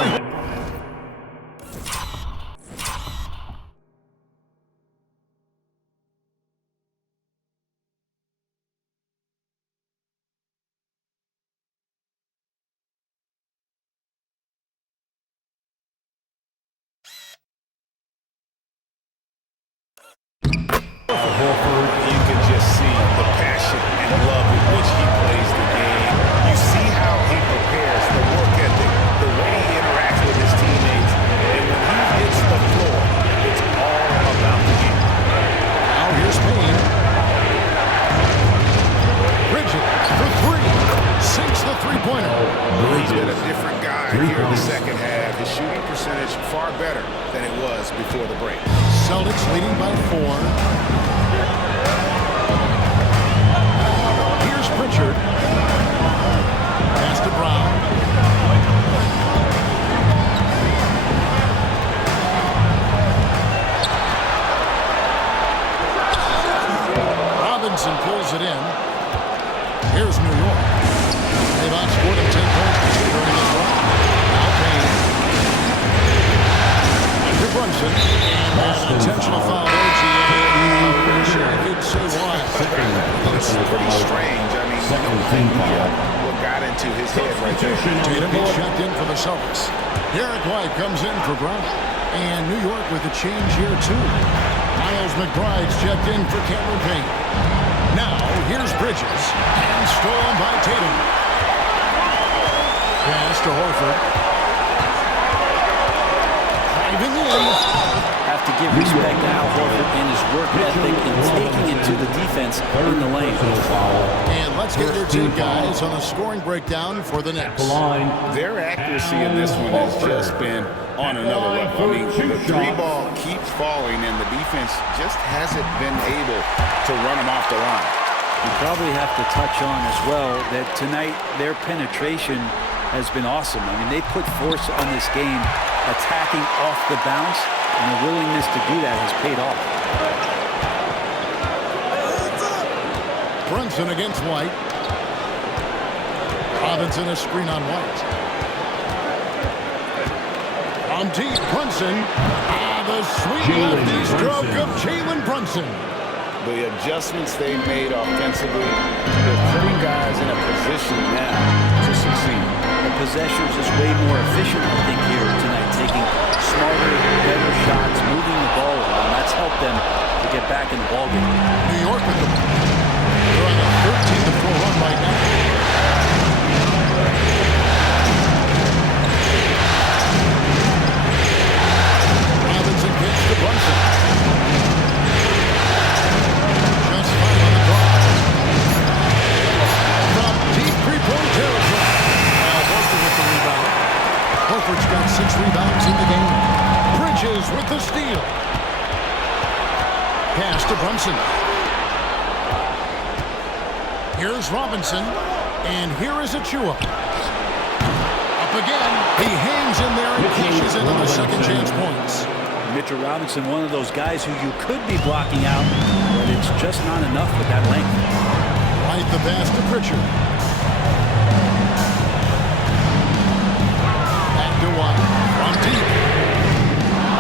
You can just see the passion and love with which he plays the game. You see how he prepares, the work ethic, the way he interacts with his teammates. And when he hits the floor, it's all about the game. Now here's Payne. Bridges for 3. Sinks the three-pointer. He's been a different guy here in the second half. His shooting percentage far better than it was before the break. Celtics leading by 4. Here's Pritchard. Pass to Brown. Robinson pulls it in. Here's New York. They've outscored him 10 points during this run. Now Payne. To Brunson. And intentional foul. I did say why. It's pretty strange. I mean, what got into his head right there. Tatum gets checked in for the Celtics. Derek White comes in for Brown. And New York with a change here, too. Miles McBride's checked in for Cameron Payne. Now, here's Bridges. And stolen by Tatum. Pass to Horford. Driving in. Have to give respect to Al Horford and his work ethic in taking it to the defense in the lane. And let's get your two guys on a scoring breakdown for the Knicks. Their accuracy in this one has just been on another level. I mean, the 3-ball keeps falling, and the defense just hasn't been able to run them off the line. You probably have to touch on as well that tonight their penetration has been awesome. I mean, they put force on this game, attacking off the bounce, and the willingness to do that has paid off. Brunson against White. Robinson a screen on White. On deep, Brunson. The sweet lefty stroke of Jalen Brunson. The adjustments they made offensively, they're putting guys in a position now to succeed. The possession is just way more efficient, I think, here tonight, taking smarter, better shots, moving the ball around. That's helped them to get back in the ballgame. New York with the ball. They're on a 13-4 run right now. Robinson kicks to Brunson. Just 5 on the clock. From deep three-point territory. Now Horford with the rebound. Horford's got 6 rebounds in the game. Bridges with the steal. Pass to Brunson. Here's Robinson. And here is Achua. Up again. He hangs in there and cashes into the second chance points. Mitchell Robinson, one of those guys who you could be blocking out, but it's just not enough with that length. Right the pass to Pritchard. Back to White. From deep.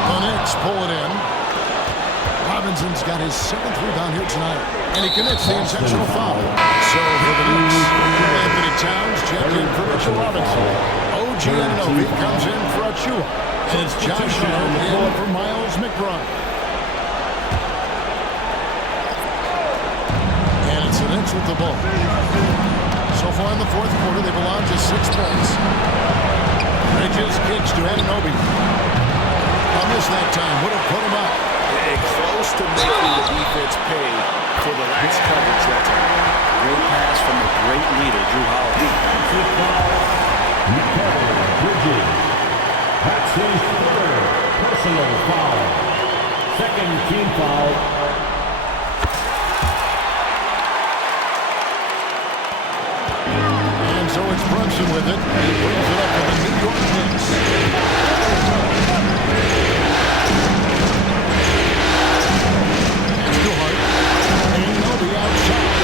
The Knicks pull it in. Robinson's got his 7th rebound here tonight. And he commits the intentional foul. So for the Knicks, Anthony Towns checked in for Mitchell Robinson. OG Anunoby comes in for Achua. And it's Josh Hart in for Miles McBride. And it's the Knicks with the ball. So far in the fourth quarter, they've allowed just 6 points. Bridges kicks to Anunoby. On this that time, would have put him up. Close to making the defense pay for the last coverage that time. Great pass from a great leader, Drew Holiday. Bridges. That's his 3rd personal foul. 2nd team foul. And so it's Brunson with it. And he brings it up to the New York Knicks. It's to Hart. And Nobi outside.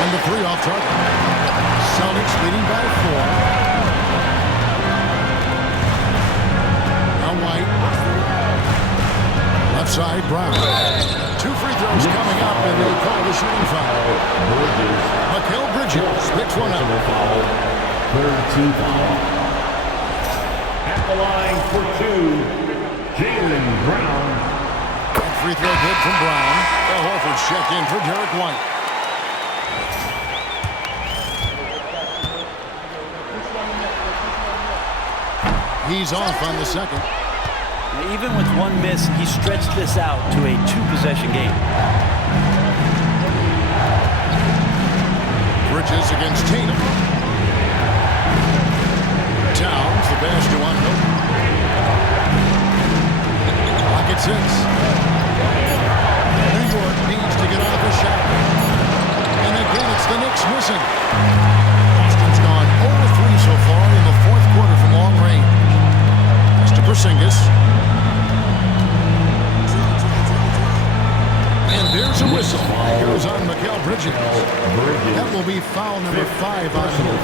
On the 3 off target. Celtics leading by 4. White. Left side, Brown. 2 free throws coming up, and they call the shooting foul. Mikal Bridges picks one up. 3rd team foul. At the line for 2, Jaylen Brown. That free throw good from Brown. The Horford's check in for Derek White. He's off on the second. Even with 1 miss, he stretched this out to a 2-possession game. Bridges against Tatum. Towns, the pass to Anunoby. Clock at 6. New York needs to get out of the shot. And again, it's the Knicks missing. Boston's gone 0-3 so far in the fourth quarter from long range. That's to Porzingis. And there's a whistle. It goes on Mikal Bridges. That will be foul number 5 on him.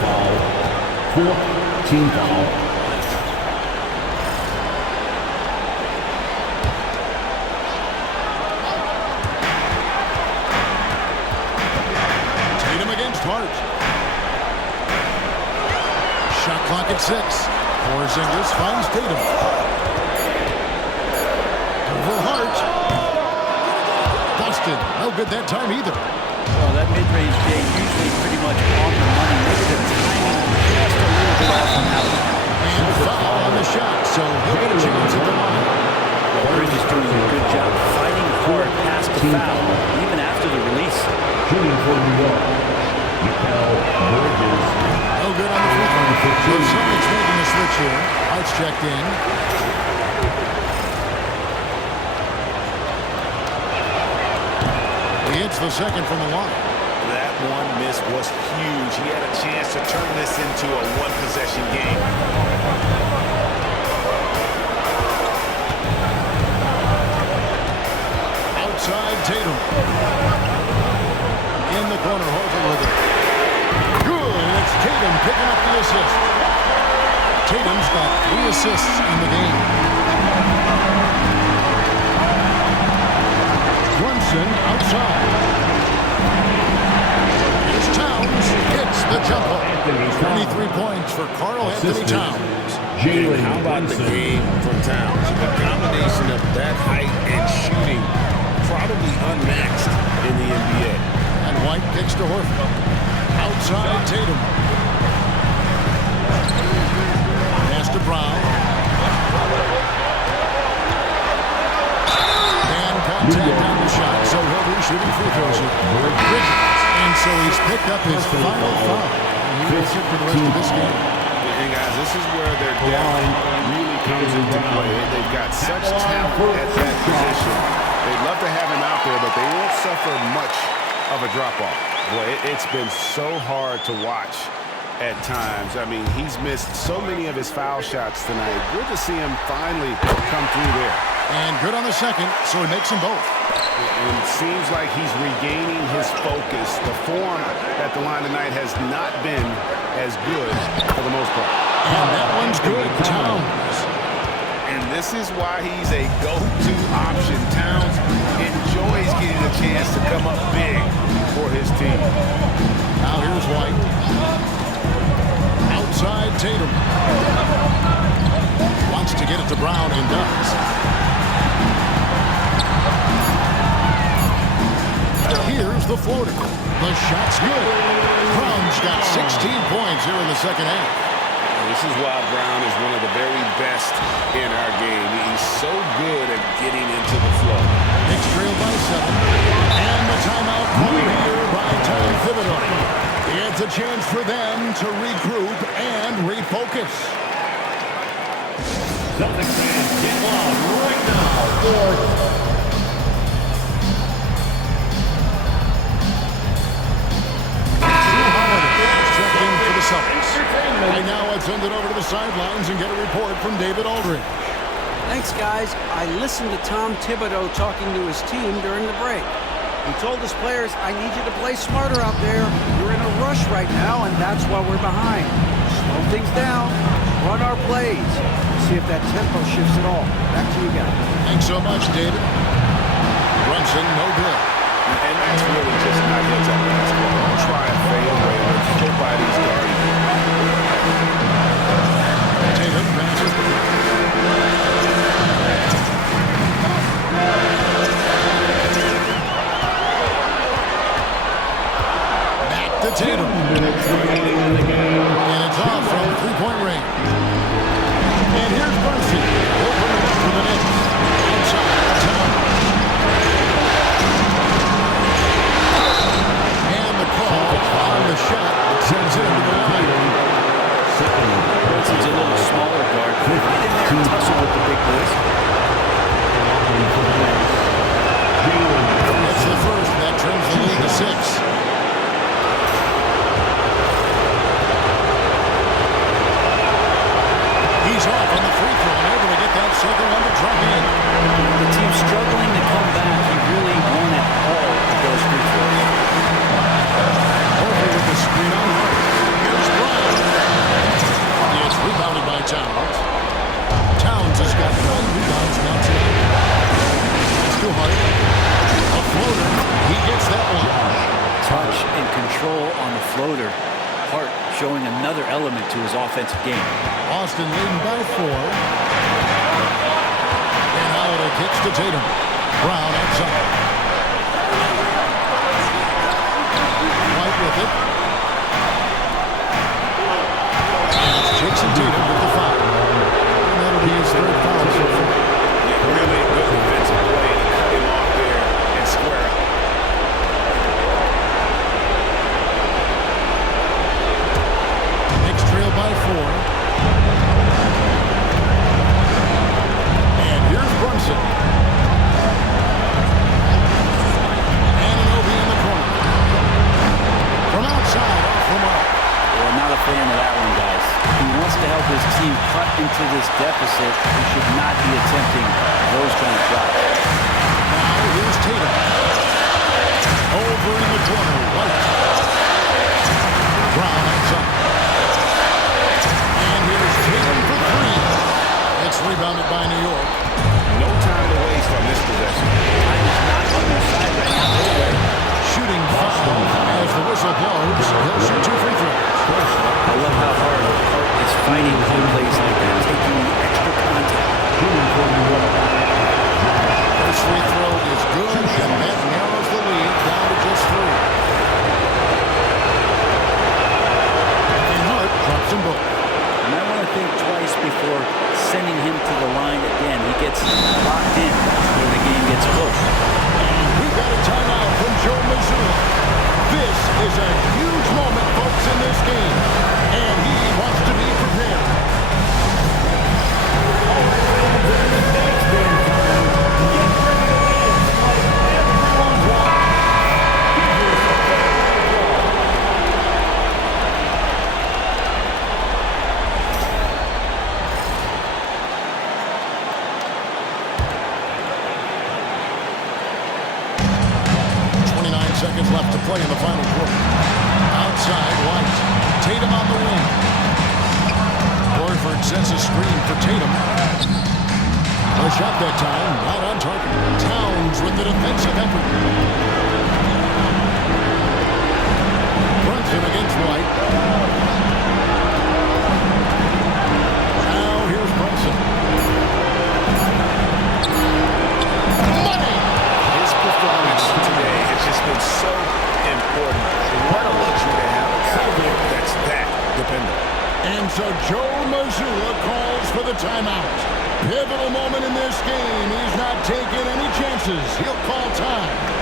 4th team foul. Tatum against Hart. Shot clock at 6. Porzingis finds Tatum. Over Hart. Busted. No good that time either. Well, that mid-range game usually pretty much on the money. Maybe the timing just a little bit off on that one. And foul on the shot, so he'll get a chance at the line. Well, Bridges doing a good job fighting hard past the foul, even after the release. Shooting for New York. Mikal Bridges. No good on the free throw. The Celtics making the switch here. Hart's checked in. He hits the second from the line. That 1 miss was huge. He had a chance to turn this into a 1-possession game. Outside Tatum. In the corner, Horford with it. Good, and it's Tatum picking up the assist. Tatum's got 3 assists in the game. Brunson outside. Here's Towns. Hits the jumper. 23 points for Karl Anthony Towns. Jaylen, how about the game from Towns? A combination of that height and shooting, probably unmatched in the NBA. And White kicks to Horford. Outside Tatum. Pass to Brown. And contact on the shot, so he'll be shooting free throws here. Bridges. And so he's picked up his final foul. And he will sit for the rest of this game. And guys, this is where their depth really comes into play. They've got such talent at that position. They'd love to have him out there, but they won't suffer much of a drop-off. Boy, it's been so hard to watch at times. I mean, he's missed so many of his foul shots tonight. Good to see him finally come through there. And good on the second, so he makes them both. And it seems like he's regaining his focus. The form at the line tonight has not been as good for the most part. And that one's good. Towns. And this is why he's a go-to option. Towns enjoys getting a chance to come up big for his team. Now here's White. Outside Tatum. Wants to get it to Brown and does. Here's the floater. The shot's good. Brown's got 16 points here in the second half. This is why Brown is one of the very best in our game. He's so good at getting into the flow. Knicks trail by 7. And the timeout called here by Tom Thibodeau. It's a chance for them to regroup and refocus. Celtics fans, get loud right now for And now let's send it over to the sidelines and get a report from David Aldridge. Thanks, guys. I listened to Tom Thibodeau talking to his team during the break. He told his players, I need you to play smarter out there. You're in a rush right now, and that's why we're behind. Slow things down. Run our plays. See if that tempo shifts at all. Back to you guys. Thanks so much, David. Brunson, no good. And that's really just not his basketball. Try and fade away with nobody's guarding. Tatum passes. Back to Tatum. And it's off from three-point range. And here's Brunson. Open it up for the Knicks. Outside, Tom. And the call on the shot sends it into the line. He's a little smaller guard. Get in there and tussle with the big boys. That's the first. That trims the lead to 6. He's off on the free throw and able to get that second one to drop in. The team's struggling to come back. He really wanted all of those free throws. Over with the screen on Hart. Here's Bryant. It's rebounded by Towns. Towns has got 9 rebounds now tonight. It's to Hart. A floater. He gets that one. Touch and control on the floater. Hart showing another element to his offensive game. Austin leading by 4. And Holiday kicks to Tatum. Brown outside. White with it. And it's Jason Tatum with the foul. And that'll be his 3rd foul so far. Really good defensive play to cut him off there and square up. Knicks trail by 4. And here's Brunson. Anunoby in the corner. From outside, off the mark. Well, not a fan of that one, guys. He wants to help his team cut into this deficit. He should not be attempting those kind of shots. Now here's Tatum. Over in the corner, White. Brown outside. And here's Tatum for 3. It's rebounded by New York. No time to waste on this possession. Time is not on their side right now. Shooting foul as the whistle blows. He'll shoot 2 free throws. I love how hard Hart is fighting on plays like that, taking the extra contact. First free throw is good, and that narrows the lead down to just 3. side, White. Tatum on the wing. Horford sends a screen for Tatum. A shot that time, not on target. Towns with the defensive effort. Brunson against White. Now here's Brunson. Money! His performance today has just been so important. What a luxury to have a guy that's that dependable. And so Joe Mazzulla calls for the timeout. Pivotal moment in this game. He's not taking any chances. He'll call time.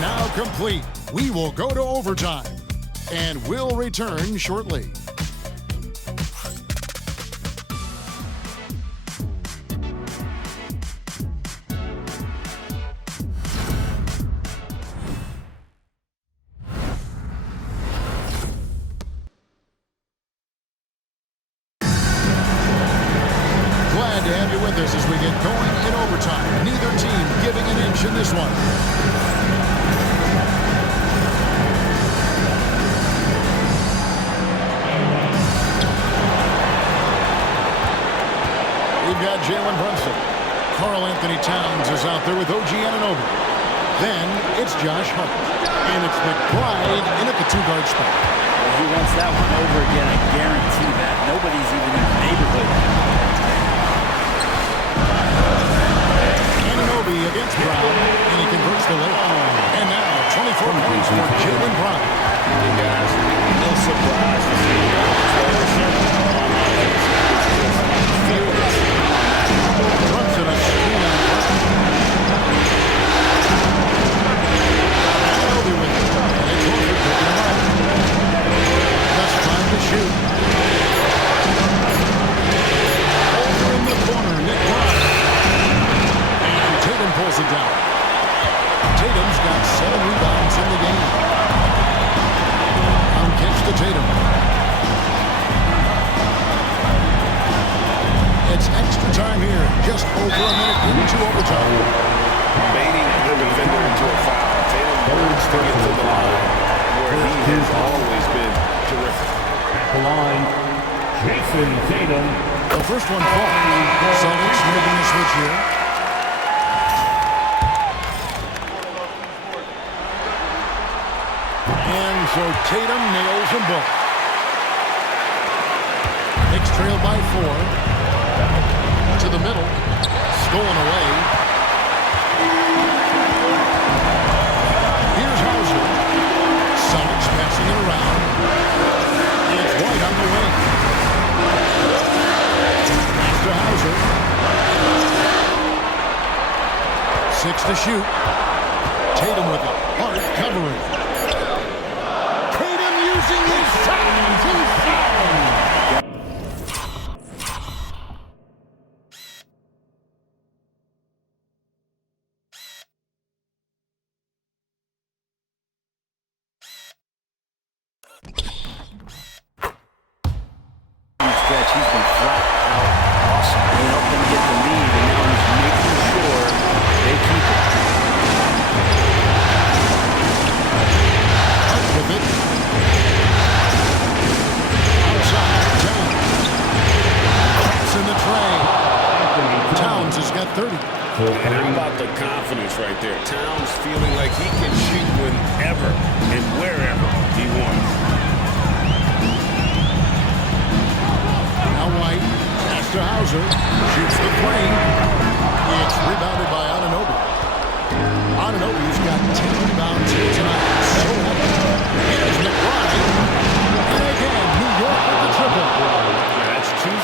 Now complete. We will go to overtime, and we'll return shortly. Glad to have you with us as we get going in overtime. Neither team giving an inch in this one. Got Jalen Brunson. Karl Anthony Towns is out there with OG Anunoby. Then it's Josh Hart. And it's McBride in at the two-guard spot. Well, he wants that one over again, I guarantee that. Nobody's even in the neighborhood. Anunoby against Brown, and he converts the layup. And now 24 points for Jalen Brown. Hey guys, no surprise to see Brunson a screen on Brunson. Anunoby with it. And it's Horford picking him up. Just time to shoot. Over in the corner, Nick Brown. And Tatum pulls it down. Tatum's got 7 rebounds in the game. On kicks to Tatum. It's extra time here. Just over a minute into overtime. Baiting the defender into a foul. Tatum burns to get to the line where he has always been terrific. At the line, Jason Tatum. The first one falls. Celtics making a switch here. And so Tatum nails them both. Knicks trail by 4. To the middle. Stolen away. Here's Hauser. Celtics passing it around. It's White on the wing. Pass to Hauser. 6 to shoot. Tatum with it. Hart covering. Tatum using his size inside. He's been flat out awesome. They helped them get the lead, and now he's making sure they keep it. With it. Outside, Towns. Pass in the tray. Towns has got 30. And how about the confidence right there? Towns feeling like he can shoot whenever and wherever he wants. Now White, pass to Hauser. Shoots the three. It's rebounded by Anunoby. Anunoby's got 10 rebounds here tonight. Here's McBride. And again, New York with the triple. That's two.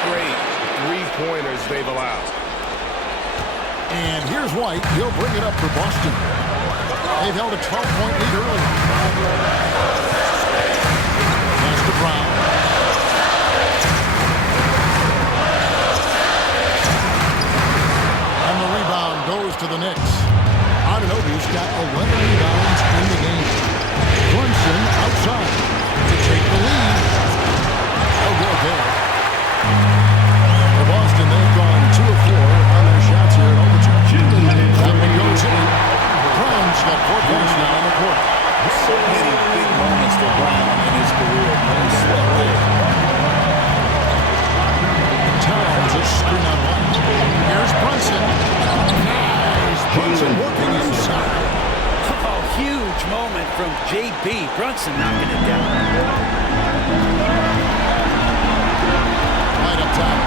Great three-pointers they've allowed. And here's White. He'll bring it up for Boston. They've held a 12-point lead early. Pass to Brown. And the rebound goes to the Knicks. Anunoby's got 11 rebounds in the game. Brunson outside to take the lead. Oh, good there. For Boston, they've gone 2 of 4 on their shots here at overtime. That one goes in. Brown's got 4 points now on the court. So many big moments for Brown in his career. No sweat there. Towns a screen on White. Here's Brunson. Nice. Brunson working inside. Oh, huge moment from J.B. Brunson knocking it down. Right up top.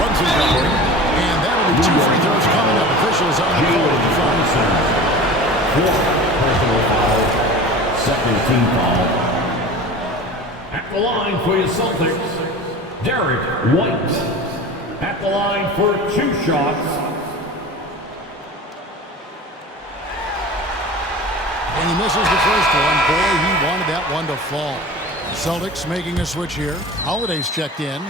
Brunson covering. And that'll be 2 free throws coming up. Officials on the call at the front. 4th personal foul. 2nd team foul. At the line for your Celtics, Derek White. At the line for 2 shots. And he misses the first one. Boy, he wanted that one to fall. Celtics making a switch here. Holiday's checked in.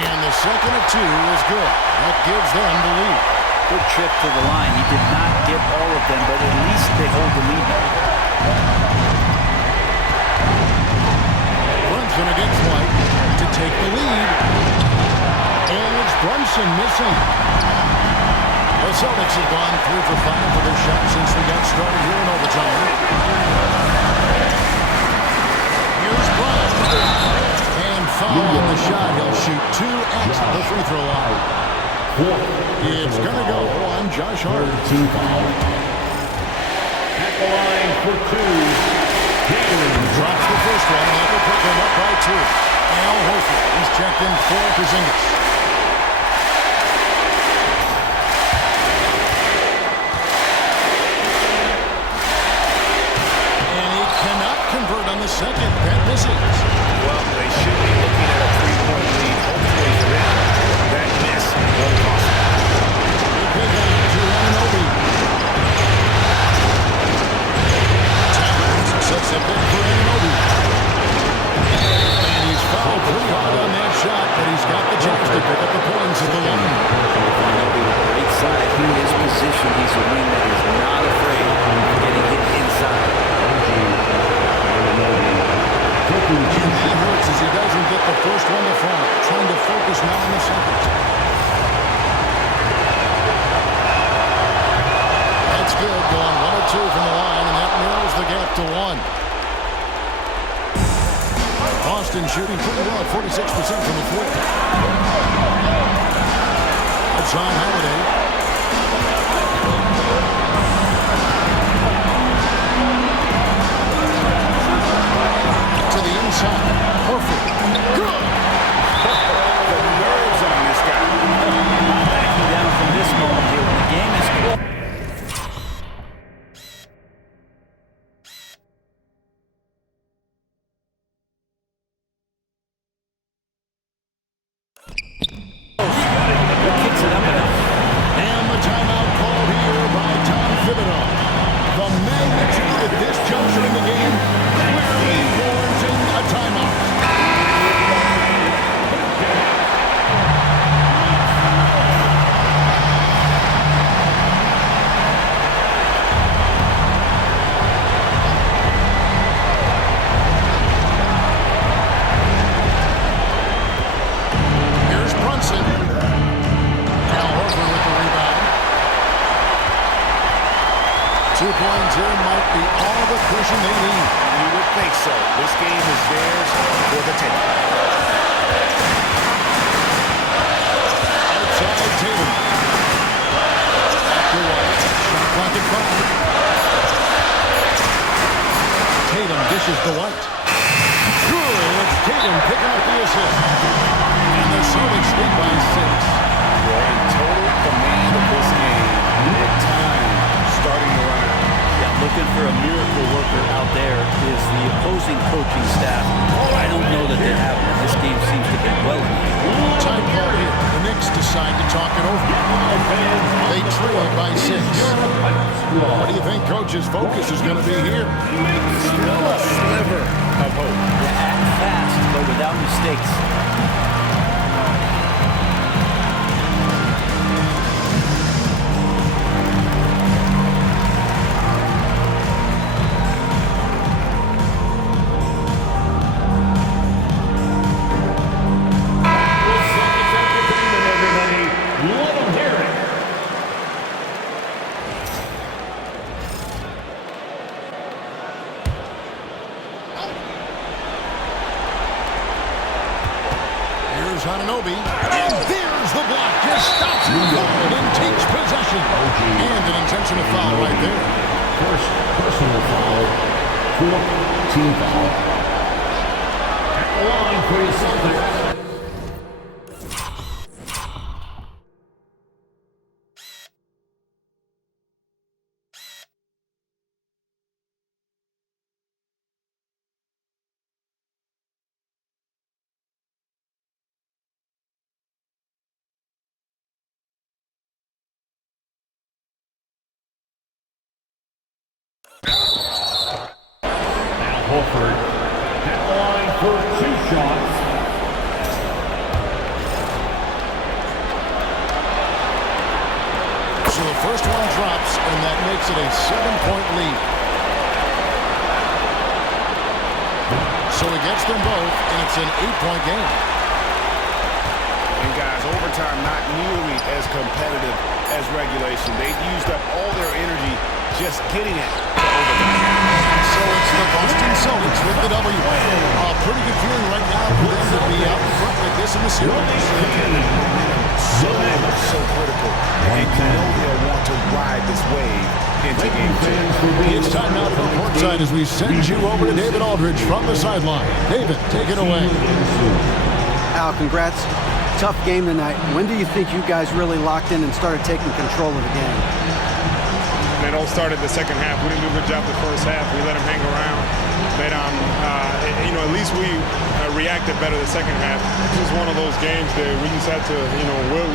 And the second of 2 is good. That gives them the lead. Good trip to the line. He did not get all of them, but at least they hold the lead now. Brunson against White to take the lead. And it's Brunson missing. The Celtics have gone 3 for 5 for their shot since they got started here in overtime. Here's Brown. And foul on the shot. He'll shoot 2 at the free throw line. It's going to go on Josh Hart. Team foul. At the line for 2. Drops the first one. That will put them up by 2. Al Horford. He's checked in for Porzingis. And he cannot convert on the second. That misses. Well, they should be looking at a 3-point lead. Hopefully for them, that miss won't cost them. Big out to Anunoby. Towns sets up big for Anunoby. And he's fouled pretty hard on that shot, but he's got the chance to pick up the points at the line. Anunoby with a great side. He is positioned. He's a wing that is not afraid of getting hit inside. And that hurts as he doesn't get the first one to fall. Trying to focus now on the second. That's good. Going 1 of 2 from the line, and that narrows the gap to 1. Boston shooting pretty well, 46% from the floor. Outside Holiday. To the inside. Horford. Good. The nerves on this guy. Backing down from this moment here when the game is close. Kicks it up and up. And the timeout called here by Tom Thibodeau. The magnitude at this juncture in the game clearly warranting a timeout. Here's Brunson. Al Horford with the rebound. 2 points here might be all the cushion they need. You would think so. This game is theirs for the taking. Outside Tatum. dishes to White. Good. It's Tatum picking up the assist. And the Celtics lead by 6. They're in total command of this game. At time starting to run out. Yeah, looking for a miracle worker out there is the opposing coaching staff. I don't know that they have it. This game seems to be well in hand. Time call here. The Knicks decide to talk it over. They trail by 6. What do you think Coach's focus is going to be here? Still a sliver of hope. Act fast, but without mistakes. Anunoby, and there's the block. Just stops it cold and takes possession. And an intentional foul right there. First personal foul, 4th team foul. At the line for your Celtics. Horford at the line for 2 shots. So the first one drops, and that makes it a 7-point lead. So he gets them both, and it's an 8-point game. And guys, overtime not nearly as competitive as regulation. They've used up all their energy just getting it to overtime. So it's the Boston Celtics with the W. Pretty good feeling right now for them to be out in front like this in the series. So critical. And you know they'll want to ride this wave into game 2. It's time now for courtside as we send you over to David Aldridge from the sideline. David, take it away. Al, congrats. Tough game tonight. When do you think you guys really locked in and started taking control of the game? It all started the second half. We didn't do a good job the first half. We let them hang around. But, at least we reacted better the second half. This was one of those games that we just had to,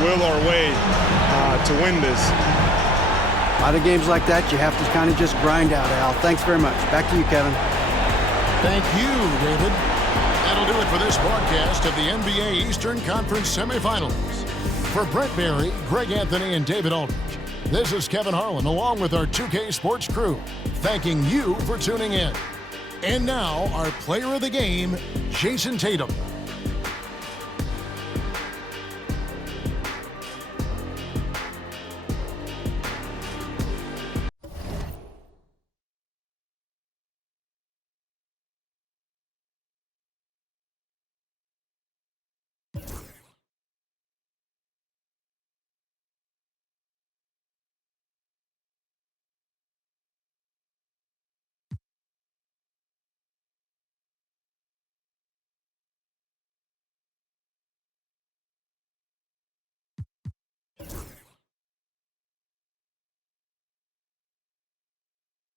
will our way to win this. A lot of games like that, you have to kind of just grind out, Al. Thanks very much. Back to you, Kevin. Thank you, David. That'll do it for this broadcast of the NBA Eastern Conference Semifinals. For Brent Barry, Greg Anthony, and David Aldridge, this is Kevin Harlan along with our 2K Sports crew, thanking you for tuning in. And now, our player of the game, Jason Tatum.